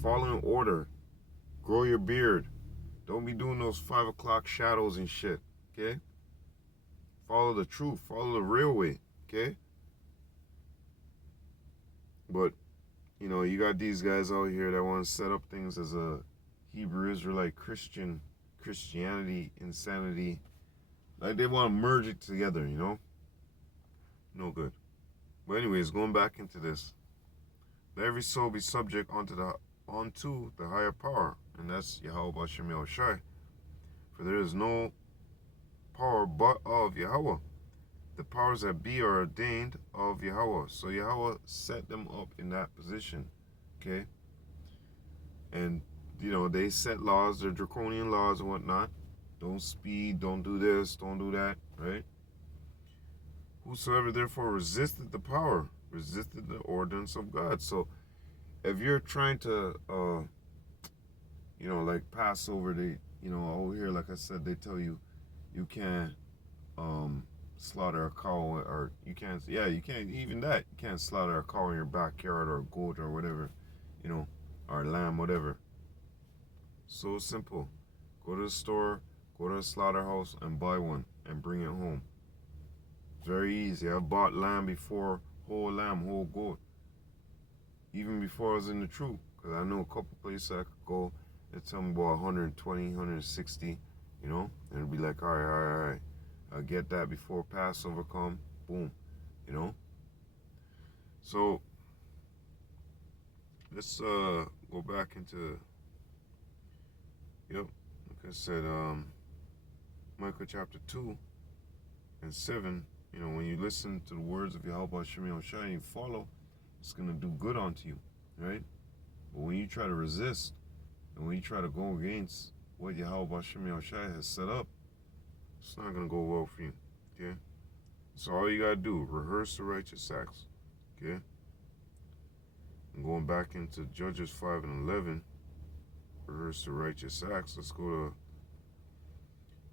Following order. Grow your beard. Don't be doing those 5 o'clock shadows and shit, okay? Follow the truth. Follow the real way, okay? But, you know, you got these guys out here that want to set up things as a Hebrew Israelite Christianity, insanity. Like they want to merge it together, you know? No good. But anyways, going back into this. Let every soul be subject unto the higher power, and that's Yahweh Bashim Yahushua. For there is no power but of Yahweh. The powers that be are ordained of Yahweh. So Yahweh set them up in that position, okay? And, you know, they set laws, they're draconian laws and whatnot. Don't speed, don't do this, don't do that, right? Whosoever therefore resisted the power, resisted the ordinance of God. So if you're trying to, you know, like Passover, they, you know, over here, like I said, they tell you, you can't slaughter a cow, or you can't, yeah, you can't, even that, you can't slaughter a cow in your backyard, or a goat, or whatever, you know, or a lamb, whatever. So simple. Go to the store, go to a slaughterhouse, and buy one, and bring it home. Very easy. I've bought lamb before, whole lamb, whole goat. Even before I was in the troop, because I know a couple places I could go, they tell me about 120, 160, you know, and it'll be like, all right, I'll get that before Passover come, boom, you know. So let's go back into, yep, like I said, Micah chapter 2 and 7, you know, when you listen to the words of Yahweh Shem Yahushua and you follow, it's going to do good unto you, right? But when you try to resist, and when you try to go against what Yahweh Shem Yahushua has set up, it's not going to go well for you, okay? So all you got to do, rehearse the righteous acts, okay? And going back into Judges 5 and 11, rehearse the righteous acts. Let's go to,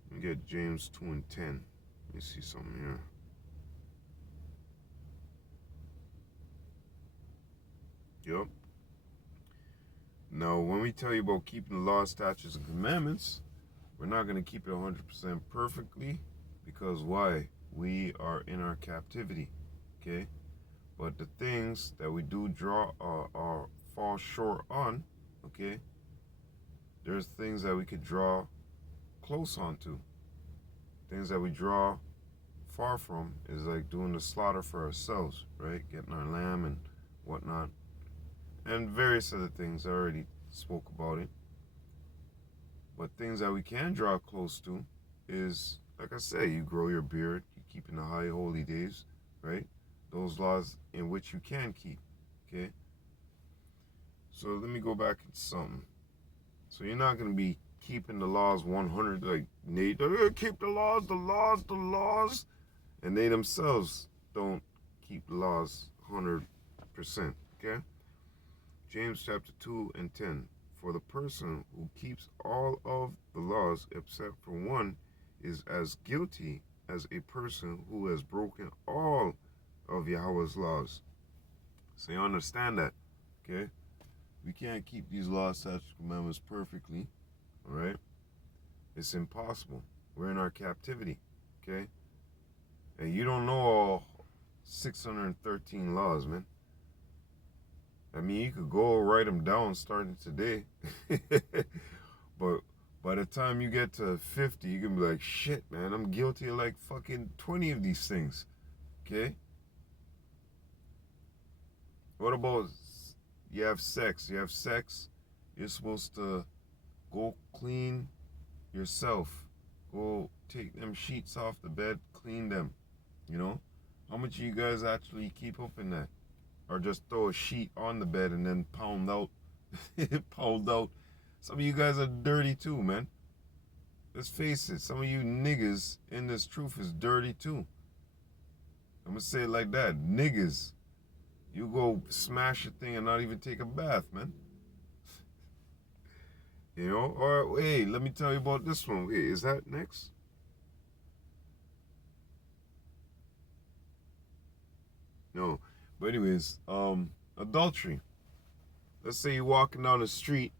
let me get James 2 and 10. Let me see something here. Yep. Now, when we tell you about keeping the law, statutes, and commandments, we're not going to keep it 100% perfectly, because why? We are in our captivity, okay? But the things that we do draw or fall short on, okay, there's things that we could draw close onto. Things that we draw far from is like doing the slaughter for ourselves, right? Getting our lamb and whatnot. And various other things. I already spoke about it. But things that we can draw close to is, like I say, you grow your beard, you keep in the high holy days, right? Those laws in which you can keep, okay? So let me go back into something. So you're not going to be keeping the laws 100, like, they keep the laws, and they themselves don't keep the laws 100%. Okay? James chapter 2 and 10. For the person who keeps all of the laws except for one is as guilty as a person who has broken all of Yahweh's laws. So you understand that, okay? We can't keep these laws, statutes, commandments perfectly, all right? It's impossible. We're in our captivity, okay? And you don't know all 613 laws, man. I mean, you could go write them down starting today. But by the time you get to 50, you can be like, shit, man, I'm guilty of like fucking 20 of these things, okay? What about you have sex? You have sex, you're supposed to go clean yourself. Go take them sheets off the bed, clean them, you know? How much of you guys actually keep up in that? Or just throw a sheet on the bed and then pound out. Pound out. Some of you guys are dirty too, man. Let's face it, some of you niggas in this truth is dirty too. I'm gonna say it like that, niggas. You go smash a thing and not even take a bath, man. You know, or hey, let me tell you about this one. Wait, is that next? No. But anyways, adultery. Let's say you're walking down the street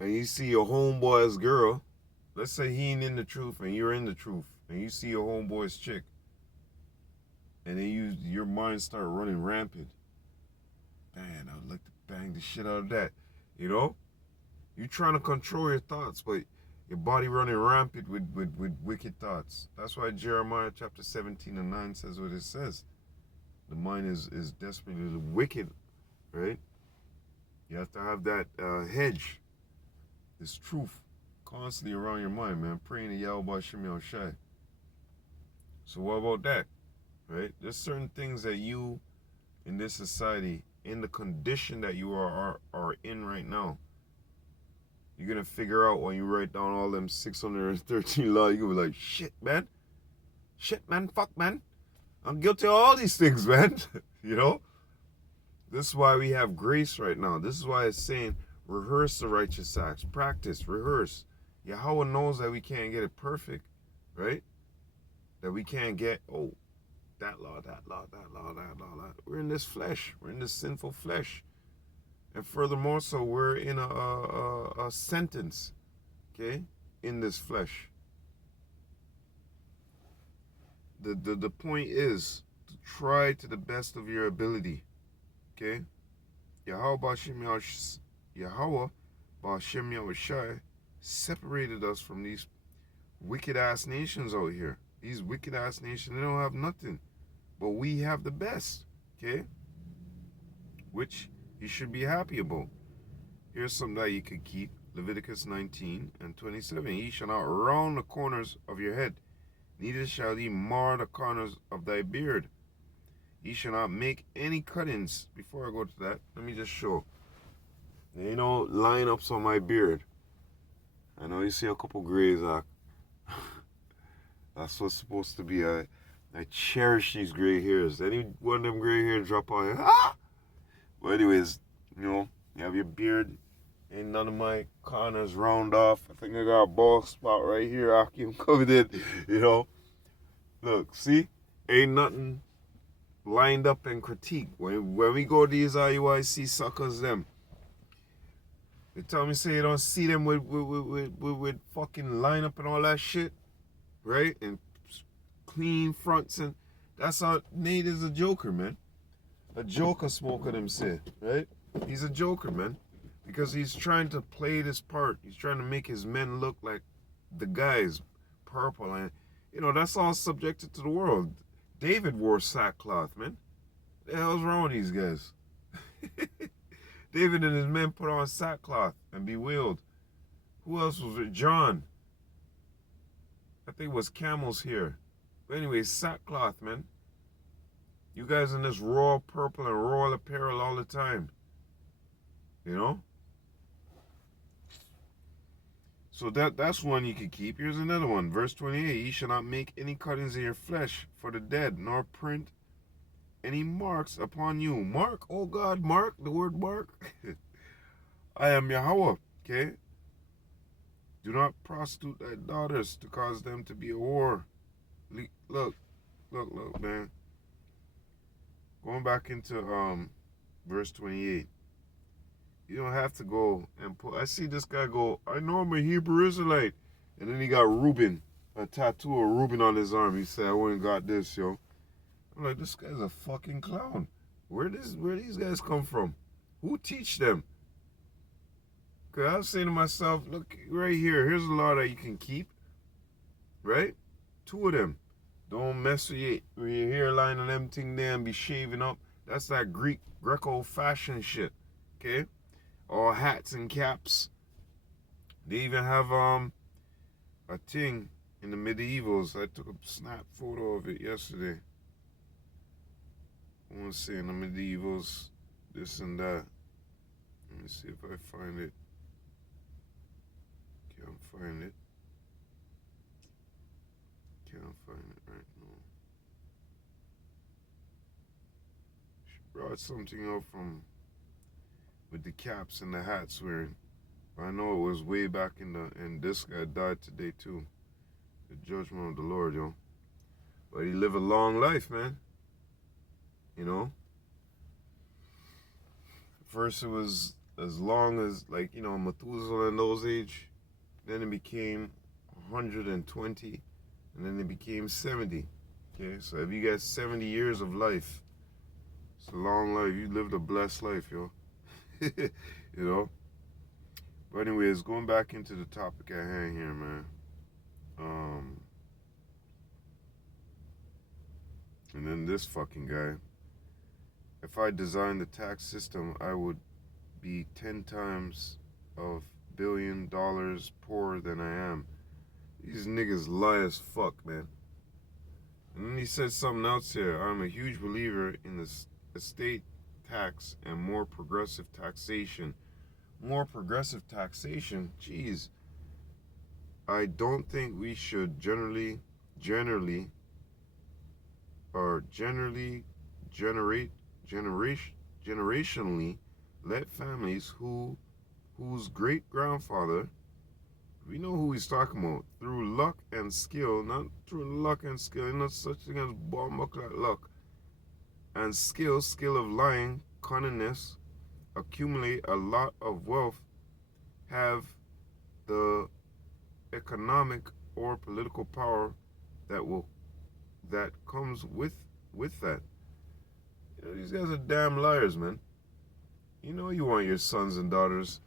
and you see your homeboy's girl. Let's say he ain't in the truth and you're in the truth, and you see your homeboy's chick, and then your mind start running rampant. Man, I would like to bang the shit out of that. You know? You're trying to control your thoughts, but your body running rampant with wicked thoughts. That's why Jeremiah chapter 17 and 9 says what it says. The mind is desperately wicked, right? You have to have that hedge, this truth, constantly around your mind, man. Praying to Yahweh Shem Yahushai. So what about that, right? There's certain things that you, in this society, in the condition that you are in right now, you're going to figure out when you write down all them 613 laws, you're going to be like, shit, man, fuck, man. I'm guilty of all these things, man. You know? This is why we have grace right now. This is why it's saying, rehearse the righteous acts. Practice, rehearse. Yahweh knows that we can't get it perfect, right? That we can't get, that law. We're in this flesh. We're in this sinful flesh. And furthermore, so we're in a sentence, okay, in this flesh. The point is to try to the best of your ability, okay? Yahweh Ba'Shem Yahushai separated us from these wicked ass nations out here. These wicked ass nations, they don't have nothing, but we have the best, okay? Which you should be happy about. Here's something that you could keep. Leviticus 19 and 27. Ye shall not round the corners of your head, neither shall ye mar the corners of thy beard. Ye shall not make any cuttings. Before I go to that, let me just show. There ain't no line-ups on my beard. I know you see a couple grays. That's what's supposed to be. I cherish these gray hairs. Any one of them gray hairs drop on you. But anyways, you know, you have your beard. Ain't none of my corners round off. I think I got a bald spot right here. I keep coming in, you know. Look, see? Ain't nothing lined up and critique. When we go to these IUIC suckers, them, they tell me, say you don't see them with fucking line up and all that shit, right? And clean fronts, and that's how Nate is a joker, man. A joker smoker, them say, right? He's a joker, man. Because he's trying to play this part. He's trying to make his men look like the guys, purple. And, you know, that's all subjected to the world. David wore sackcloth, man. What the hell's wrong with these guys? David and his men put on sackcloth and bewailed. Who else was it? John. I think it was camels here. But anyway, sackcloth, man. You guys in this royal purple and royal apparel all the time. You know? So that's one you can keep. Here's another one. Verse 28. Ye shall not make any cuttings in your flesh for the dead, nor print any marks upon you. Mark, oh God, mark, the word mark. I am Yahweh, okay? Do not prostitute thy daughters to cause them to be a whore. Look, man. Going back into verse 28. You don't have to go and put. I see this guy go, I know I'm a Hebrew Israelite. And then he got Reuben, a tattoo of Reuben on his arm. He said, I went and got this, yo. I'm like, this guy's a fucking clown. Where these guys come from? Who teach them? Because I was saying to myself, look, right here, here's a law that you can keep. Right? 2 of them. Don't mess with your hairline and everything there and be shaving up. That's that Greco fashion shit. Okay? All hats and caps. They even have a thing in the medievals. I took a snap photo of it yesterday. I want to say in the medievals, this and that. Let me see if I find it. Can't find it. Can't find it right now. She brought something up from with the caps and the hats wearing. I know it was way back and this guy died today too. The judgment of the Lord, yo. But he lived a long life, man. You know? First it was as long as, like, you know, Methuselah in those age. Then it became 120. And then it became 70. Okay, so if you got 70 years of life, it's a long life. You lived a blessed life, yo. You know? But anyways, going back into the topic at hand here, man. And then this fucking guy. If I designed the tax system, I would be 10 times of $1 billion poorer than I am. These niggas lie as fuck, man. And then he said something else here. I'm a huge believer in the estate tax and more progressive taxation. More progressive taxation? Jeez. I don't think we should generationally let families whose great grandfather, we know who he's talking about, through luck and skill, not through luck and skill, not such thing as bomb like luck, and skill of lying, cunningness, accumulate a lot of wealth, have the economic or political power that comes with that. You know, these guys are damn liars, man. You know you want your sons and daughters.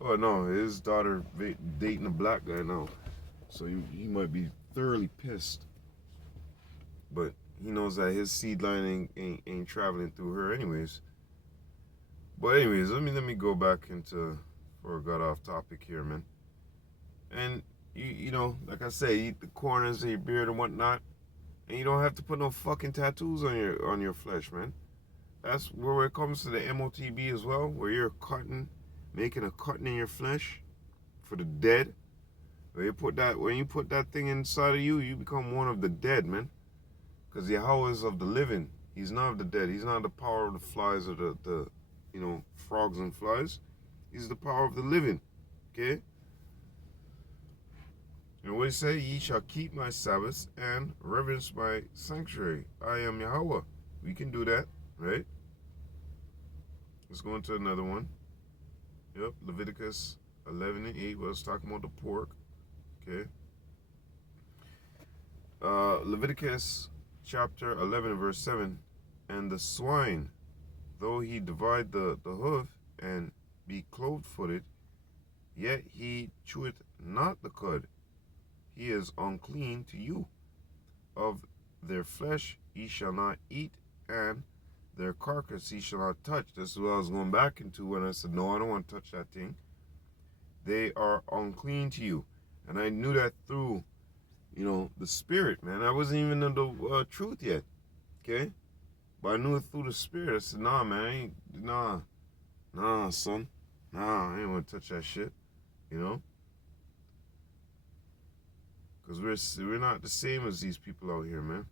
Oh no, his daughter dating a black guy now, so he might be thoroughly pissed. But he knows that his seed line ain't traveling through her anyways. But anyways, let me go back into before I got off topic here, man. And you know, like I say, eat the corners of your beard and whatnot, and you don't have to put no fucking tattoos on your flesh, man. That's where it comes to the MOTB as well, where you're making a cutting in your flesh for the dead. When you put that thing inside of you, you become one of the dead, man. Because Yahweh is of the living. He's not of the dead. He's not the power of the flies or the frogs and flies. He's the power of the living. Okay? And what he say? Ye shall keep my Sabbaths and reverence my sanctuary. I am Yahweh. We can do that, right? Let's go into another one. Yep, Leviticus 11 and 8. Well, let's talk about the pork. Okay. Leviticus chapter 11 verse 7. And the swine, though he divide the hoof and be clove-footed, yet he cheweth not the cud. He is unclean to you. Of their flesh ye shall not eat, and their carcass ye shall not touch. This is what I was going back into when I said, no, I don't want to touch that thing. They are unclean to you. And I knew that through, the spirit, man. I wasn't even in the truth yet, okay? But I knew it through the spirit. I said, nah, man, nah, son. Nah, I ain't want to touch that shit, Because we're not the same as these people out here, man.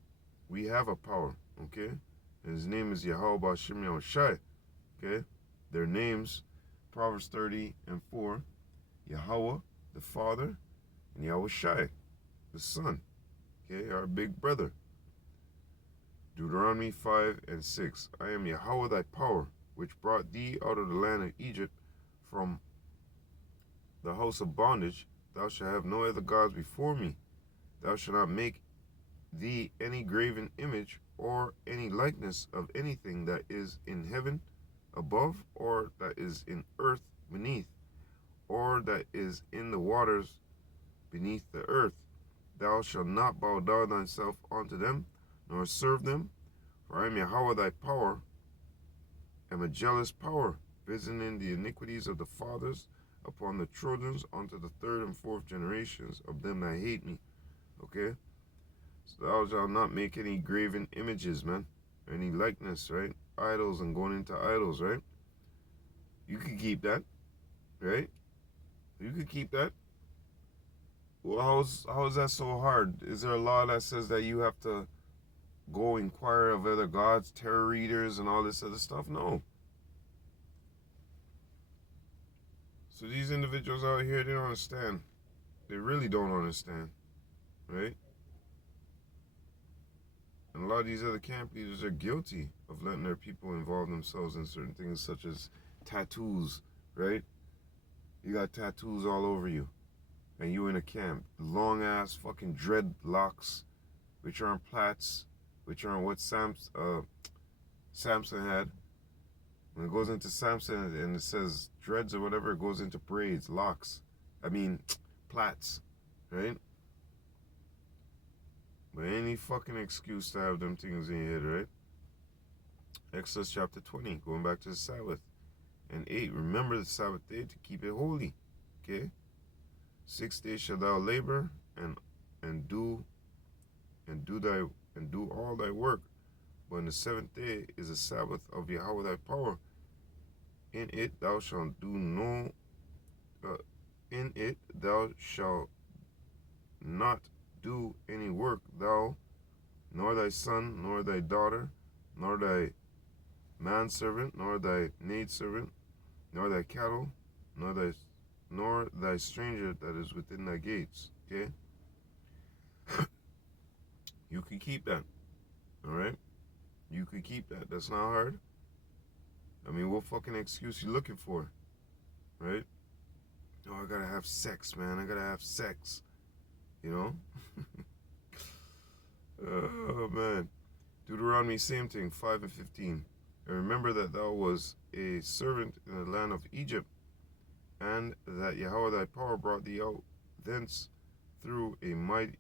We have a power, okay? And his name is Yahweh Ba'Shem Yahushai. Okay? Their names, Proverbs 30:4, Yahweh, the Father, and Yahushai, the Son. Okay? Our big brother. Deuteronomy 5:6. I am Yahweh thy power, which brought thee out of the land of Egypt from the house of bondage. Thou shalt have no other gods before me. Thou shalt not make thee any graven image or any likeness of anything that is in heaven above, or that is in earth beneath, or that is in the waters beneath the earth. Thou shalt not bow down thyself unto them, nor serve them, for I am Yahweh thy power, am a jealous power, visiting the iniquities of the fathers upon the children unto the third and fourth generations of them that hate me. Okay? So thou shalt not make any graven images, man. Any likeness, right? Idols and going into idols, right? You could keep that, right? You could keep that. Well, how is that so hard? Is there a law that says that you have to go inquire of other gods, tarot readers, and all this other stuff? No. So these individuals out here, they don't understand. They really don't understand, right? And a lot of these other camp leaders are guilty of letting their people involve themselves in certain things such as tattoos, right? You got tattoos all over you, and you in a camp. Long ass fucking dreadlocks, which aren't plaits, which aren't what Samson had. When it goes into Samson and it says dreads or whatever, it goes into braids, locks. I mean, plaits, right? But any fucking excuse to have them things in your head, right? Exodus chapter 20, going back to the Sabbath. And 8, remember the Sabbath day to keep it holy. Okay? 6 days shalt thou labor and do all thy work. But in the 7th day is the Sabbath of Yahweh thy power. In it thou shalt not do any work, thou, nor thy son, nor thy daughter, nor thy manservant, nor thy maidservant, nor thy cattle, nor thy stranger that is within thy gates. Okay? You can keep that. Alright? You could keep that. That's not hard. I mean, what fucking excuse you looking for? Right? Oh, I gotta have sex, man. I gotta have sex. You know? Oh, man. Deuteronomy, same thing, 5:15. And remember that thou was a servant in the land of Egypt, and that Yahweh thy power brought thee out thence through a mighty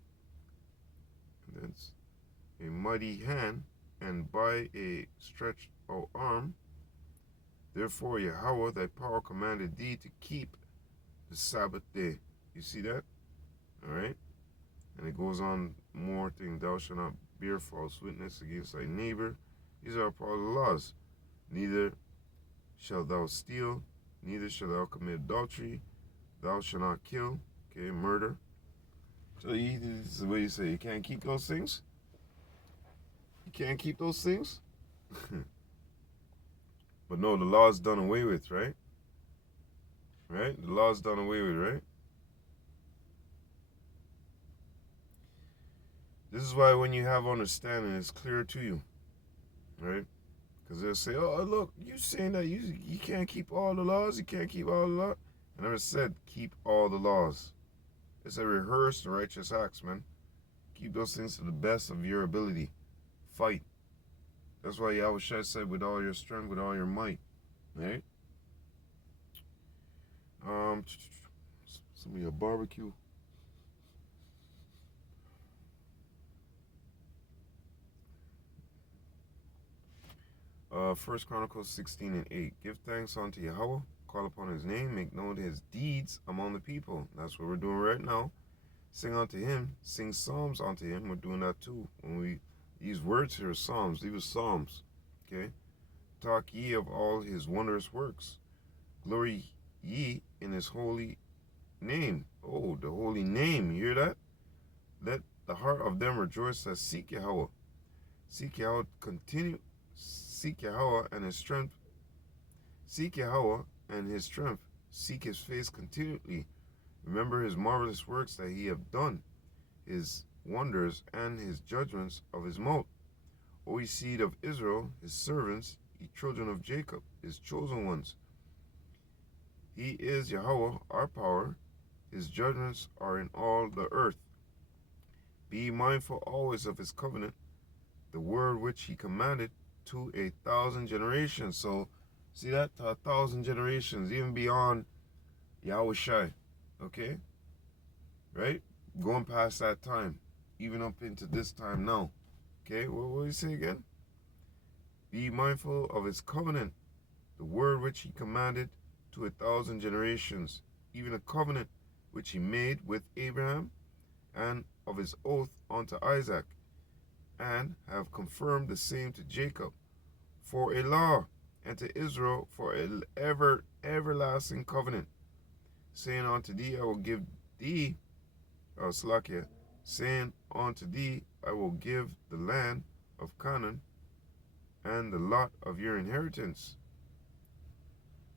hand, and by a stretched out arm. Therefore Yahweh thy power commanded thee to keep the Sabbath day. You see that? Alright? And it goes on more thing. Thou shalt not bear false witness against thy neighbor. These are part of the laws. Neither shalt thou steal, neither shalt thou commit adultery. Thou shalt not kill. Okay, murder. So this is the way you say you can't keep those things. You can't keep those things. But no, the law is done away with, right? Right? The law is done away with, right? This is why when you have understanding, it's clear to you, right? Because they'll say, oh, look, you saying that you can't keep all the laws, you can't keep all the laws. I never said keep all the laws. It's a rehearse the righteous acts, man. Keep those things to the best of your ability. Fight. That's why Yahushua said with all your strength, with all your might, right? Some of your barbecue. First Chronicles 16:8. Give thanks unto Yahweh, call upon his name, make known his deeds among the people. That's what we're doing right now. Sing unto him, sing psalms unto him. We're doing that too. When we use words here, psalms, these are psalms. Okay? Talk ye of all his wondrous works. Glory ye in his holy name. Oh, the holy name. You hear that? Let the heart of them rejoice that seek Yahweh. Seek Yahweh Seek Yahweh and his strength. Seek Yahweh and his strength. Seek his face continually. Remember his marvelous works that he hath done, his wonders and his judgments of his mouth. O ye seed of Israel, his servants, ye children of Jacob, his chosen ones. He is Yahweh, our power. His judgments are in all the earth. Be mindful always of his covenant, the word which he commanded to 1,000 generations. So, see that? To 1,000 generations, even beyond Yahweh Shai. Okay? Right? Going past that time, even up into this time now. Okay? What will you say again? Be mindful of his covenant, the word which he commanded to 1,000 generations, even a covenant which he made with Abraham, and of his oath unto Isaac, and have confirmed the same to Jacob for a law, and to Israel for an everlasting covenant, saying unto thee, I will give thee, Slakia, saying unto thee, I will give the land of Canaan and the lot of your inheritance,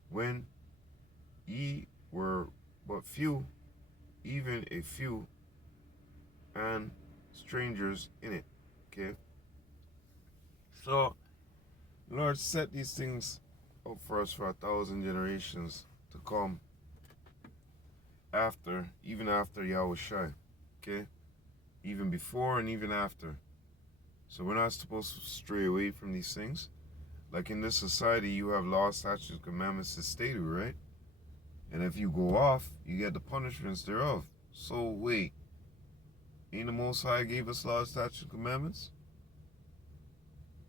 when ye were but few, even a few, and strangers in it. Okay? So, Lord set these things up for us for 1,000 generations to come after, even after Yahweh Shai. Okay? Even before and even after. So we're not supposed to stray away from these things. Like in this society, you have laws, statutes, commandments to stay to, right? And if you go off, you get the punishments thereof. So wait, ain't the Most High gave us laws, statutes, commandments?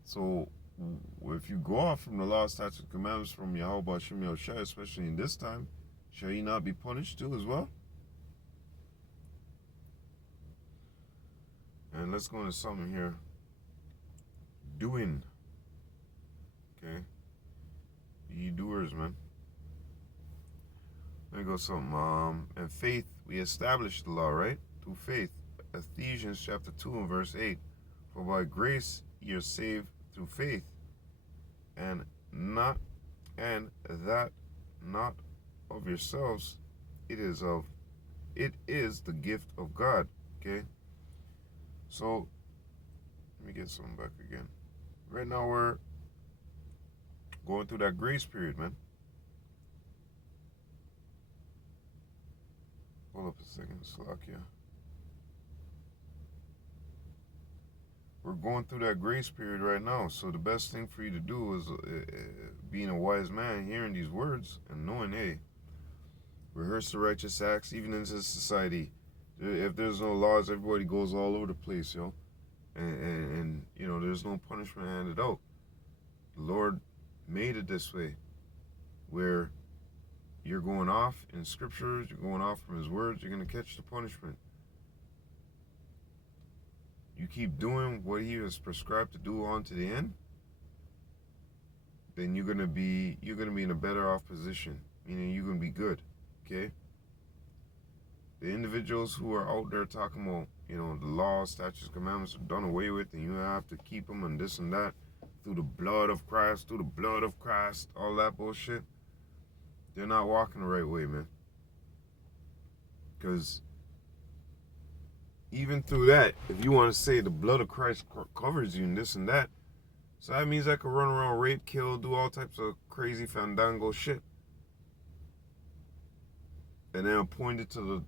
So if you go off from the law, statutes, commandments from Yahweh Hashem Yahushua, especially in this time, shall you not be punished too as well? And let's go into something here. Doing. Okay? Ye doers, man. Let me go something. And faith, we established the law, right? Through faith. Ephesians chapter 2 and verse 8. For by grace ye are saved through faith, and that not of yourselves, it is the gift of God. Okay? So let me get something back again. Right now we're going through that grace period, man. Hold up a second, Salakia. We're going through that grace period right now. So the best thing for you to do is being a wise man, hearing these words and knowing, hey, rehearse the righteous acts, even in this society. If there's no laws, everybody goes all over the place, yo. And you know, there's no punishment handed out. The Lord made it this way, where you're going off in scriptures, you're going off from his words, you're going to catch the punishment. You keep doing what he has prescribed to do on to the end, then you're gonna be in a better off position, meaning you're gonna be good. Okay? The individuals who are out there talking about, you know, the laws, statutes, commandments are done away with, and you have to keep them and this and that through the blood of Christ, all that bullshit. They're not walking the right way, man. Because even through that, if you want to say the blood of Christ covers you and this and that, so that means I could run around, rape, kill, do all types of crazy fandango shit. And then point it to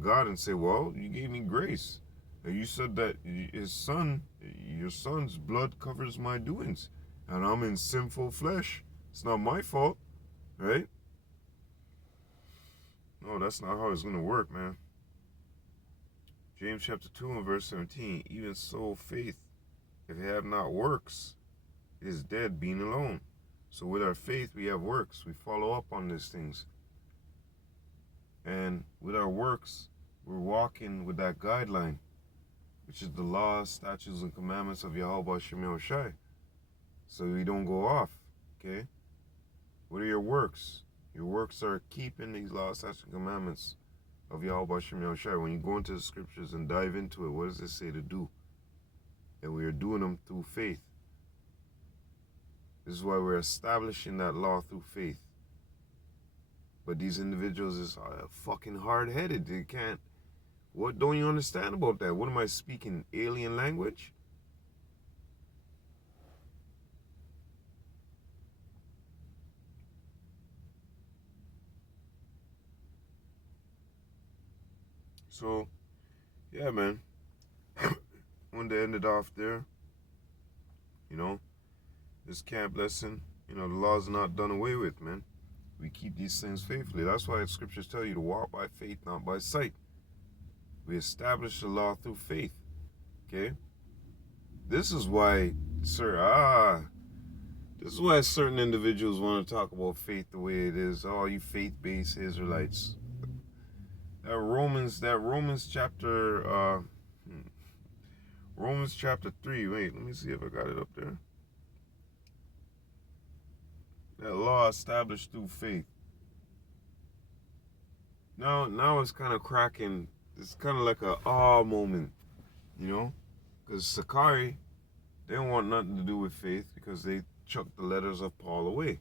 God and say, well, you gave me grace. And you said that your son's blood covers my doings. And I'm in sinful flesh. It's not my fault, right? No, that's not how it's going to work, man. James chapter 2 and verse 17, even so faith, if it have not works, it is dead being alone. So with our faith, we have works. We follow up on these things. And with our works, we're walking with that guideline, which is the laws, statutes, and commandments of Yahweh Hashem Yahushai. So we don't go off, okay? What are your works? Your works are keeping these laws, statutes, and commandments of Yahweh Hashem Yahushai. When you go into the scriptures and dive into it, what does it say to do? And we are doing them through faith. This is why we're establishing that law through faith. But these individuals is fucking hard-headed. They can't. What don't you understand about that? What am I speaking? Alien language? So, yeah, man. When they ended off there, you know, this camp lesson, you know, the law's not done away with, man. We keep these things faithfully. That's why the scriptures tell you to walk by faith, not by sight. We establish the law through faith. Okay? This is why, this is why certain individuals want to talk about faith the way it is. Oh, you faith-based Israelites. That Romans chapter, Romans chapter 3. Wait, let me see if I got it up there. That law established through faith. Now it's kind of cracking. It's kind of like a moment, you know? Because Sakari, they don't want nothing to do with faith because they chucked the letters of Paul away.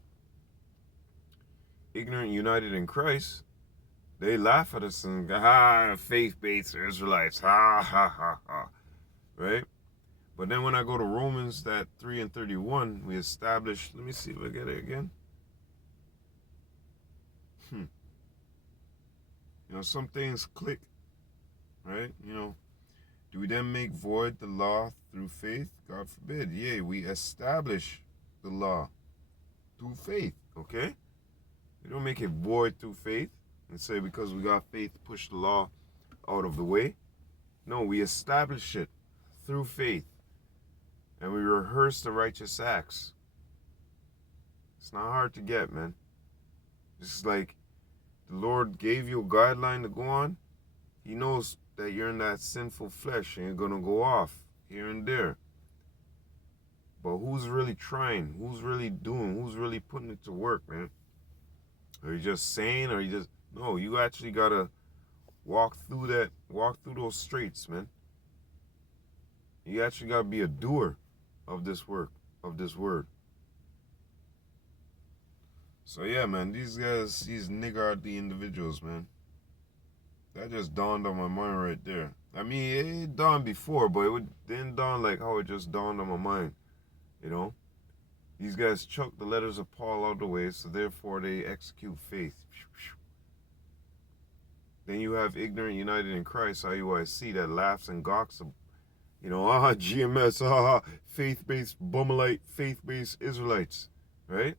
Ignorant United in Christ, they laugh at us and go, faith-based Israelites, ha, ha, ha, ha, right? But then when I go to Romans, that 3 and 31, we establish, let me see if I get it again. You know, some things click, right? You know, do we then make void the law through faith? God forbid. Yea, we establish the law through faith, okay? We don't make it void through faith and say because we got faith, push the law out of the way. No, we establish it through faith. And we rehearse the righteous acts. It's not hard to get, man. It's like the Lord gave you a guideline to go on. He knows that you're in that sinful flesh and you're going to go off here and there. But who's really trying? Who's really doing? Who's really putting it to work, man? Are you just saying, or you just... No, you actually got to walk through those streets, man. You actually got to be a doer of this work, of this word. So yeah, man, these guys, these niggardly individuals, man. That just dawned on my mind right there. I mean, it dawned before, but it didn't dawn like how it just dawned on my mind, you know? These guys chucked the letters of Paul out of the way, so therefore they execute faith. Then you have Ignorant United in Christ, IUIC, that laughs and gawks, you know, GMS, faith-based Bumalite, faith-based Israelites, right?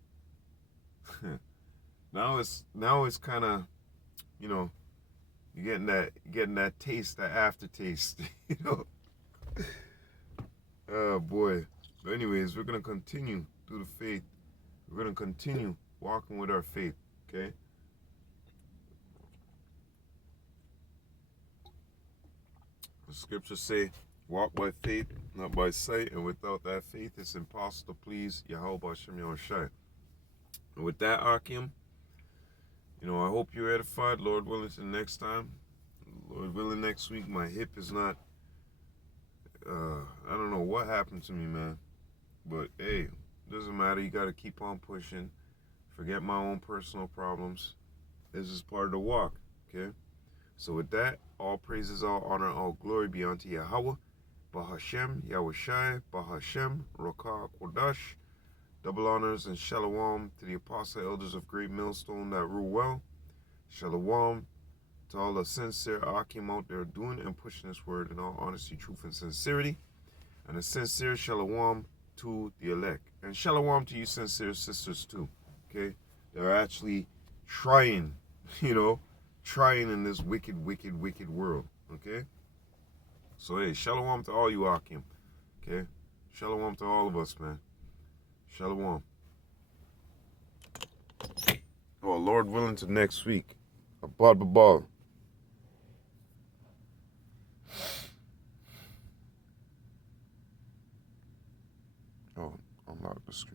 Now it's kind of, you know, you're getting that taste, that aftertaste, you know. Oh boy. But anyways, we're gonna continue through the faith. We're gonna continue walking with our faith, okay? The scriptures say, walk by faith, not by sight, and without that faith, it's impossible to please Yahweh Hashem Yahushai. And with that, Akim, you know, I hope you're edified. Lord willing, till next time. Lord willing, next week, my hip is not, I don't know what happened to me, man. But, hey, doesn't matter. You got to keep on pushing. Forget my own personal problems. This is part of the walk, okay? So with that, all praises, all honor, all glory be unto Yahweh, Bahashem, Yahushai, Bahashem, Rokah, Kodash. Double honors and shalom to the apostle elders of Great Millstone that rule well. Shalom to all the sincere Akim out there doing and pushing this word in all honesty, truth, and sincerity. And a sincere shalom to the elect. And shalom to you sincere sisters too, okay? They're actually trying, you know, trying in this wicked, wicked, wicked world, okay? So, hey, shalom to all you Akim, okay? Shalom to all of us, man. Shalom. Oh, Lord willing, to next week. Abad Babal.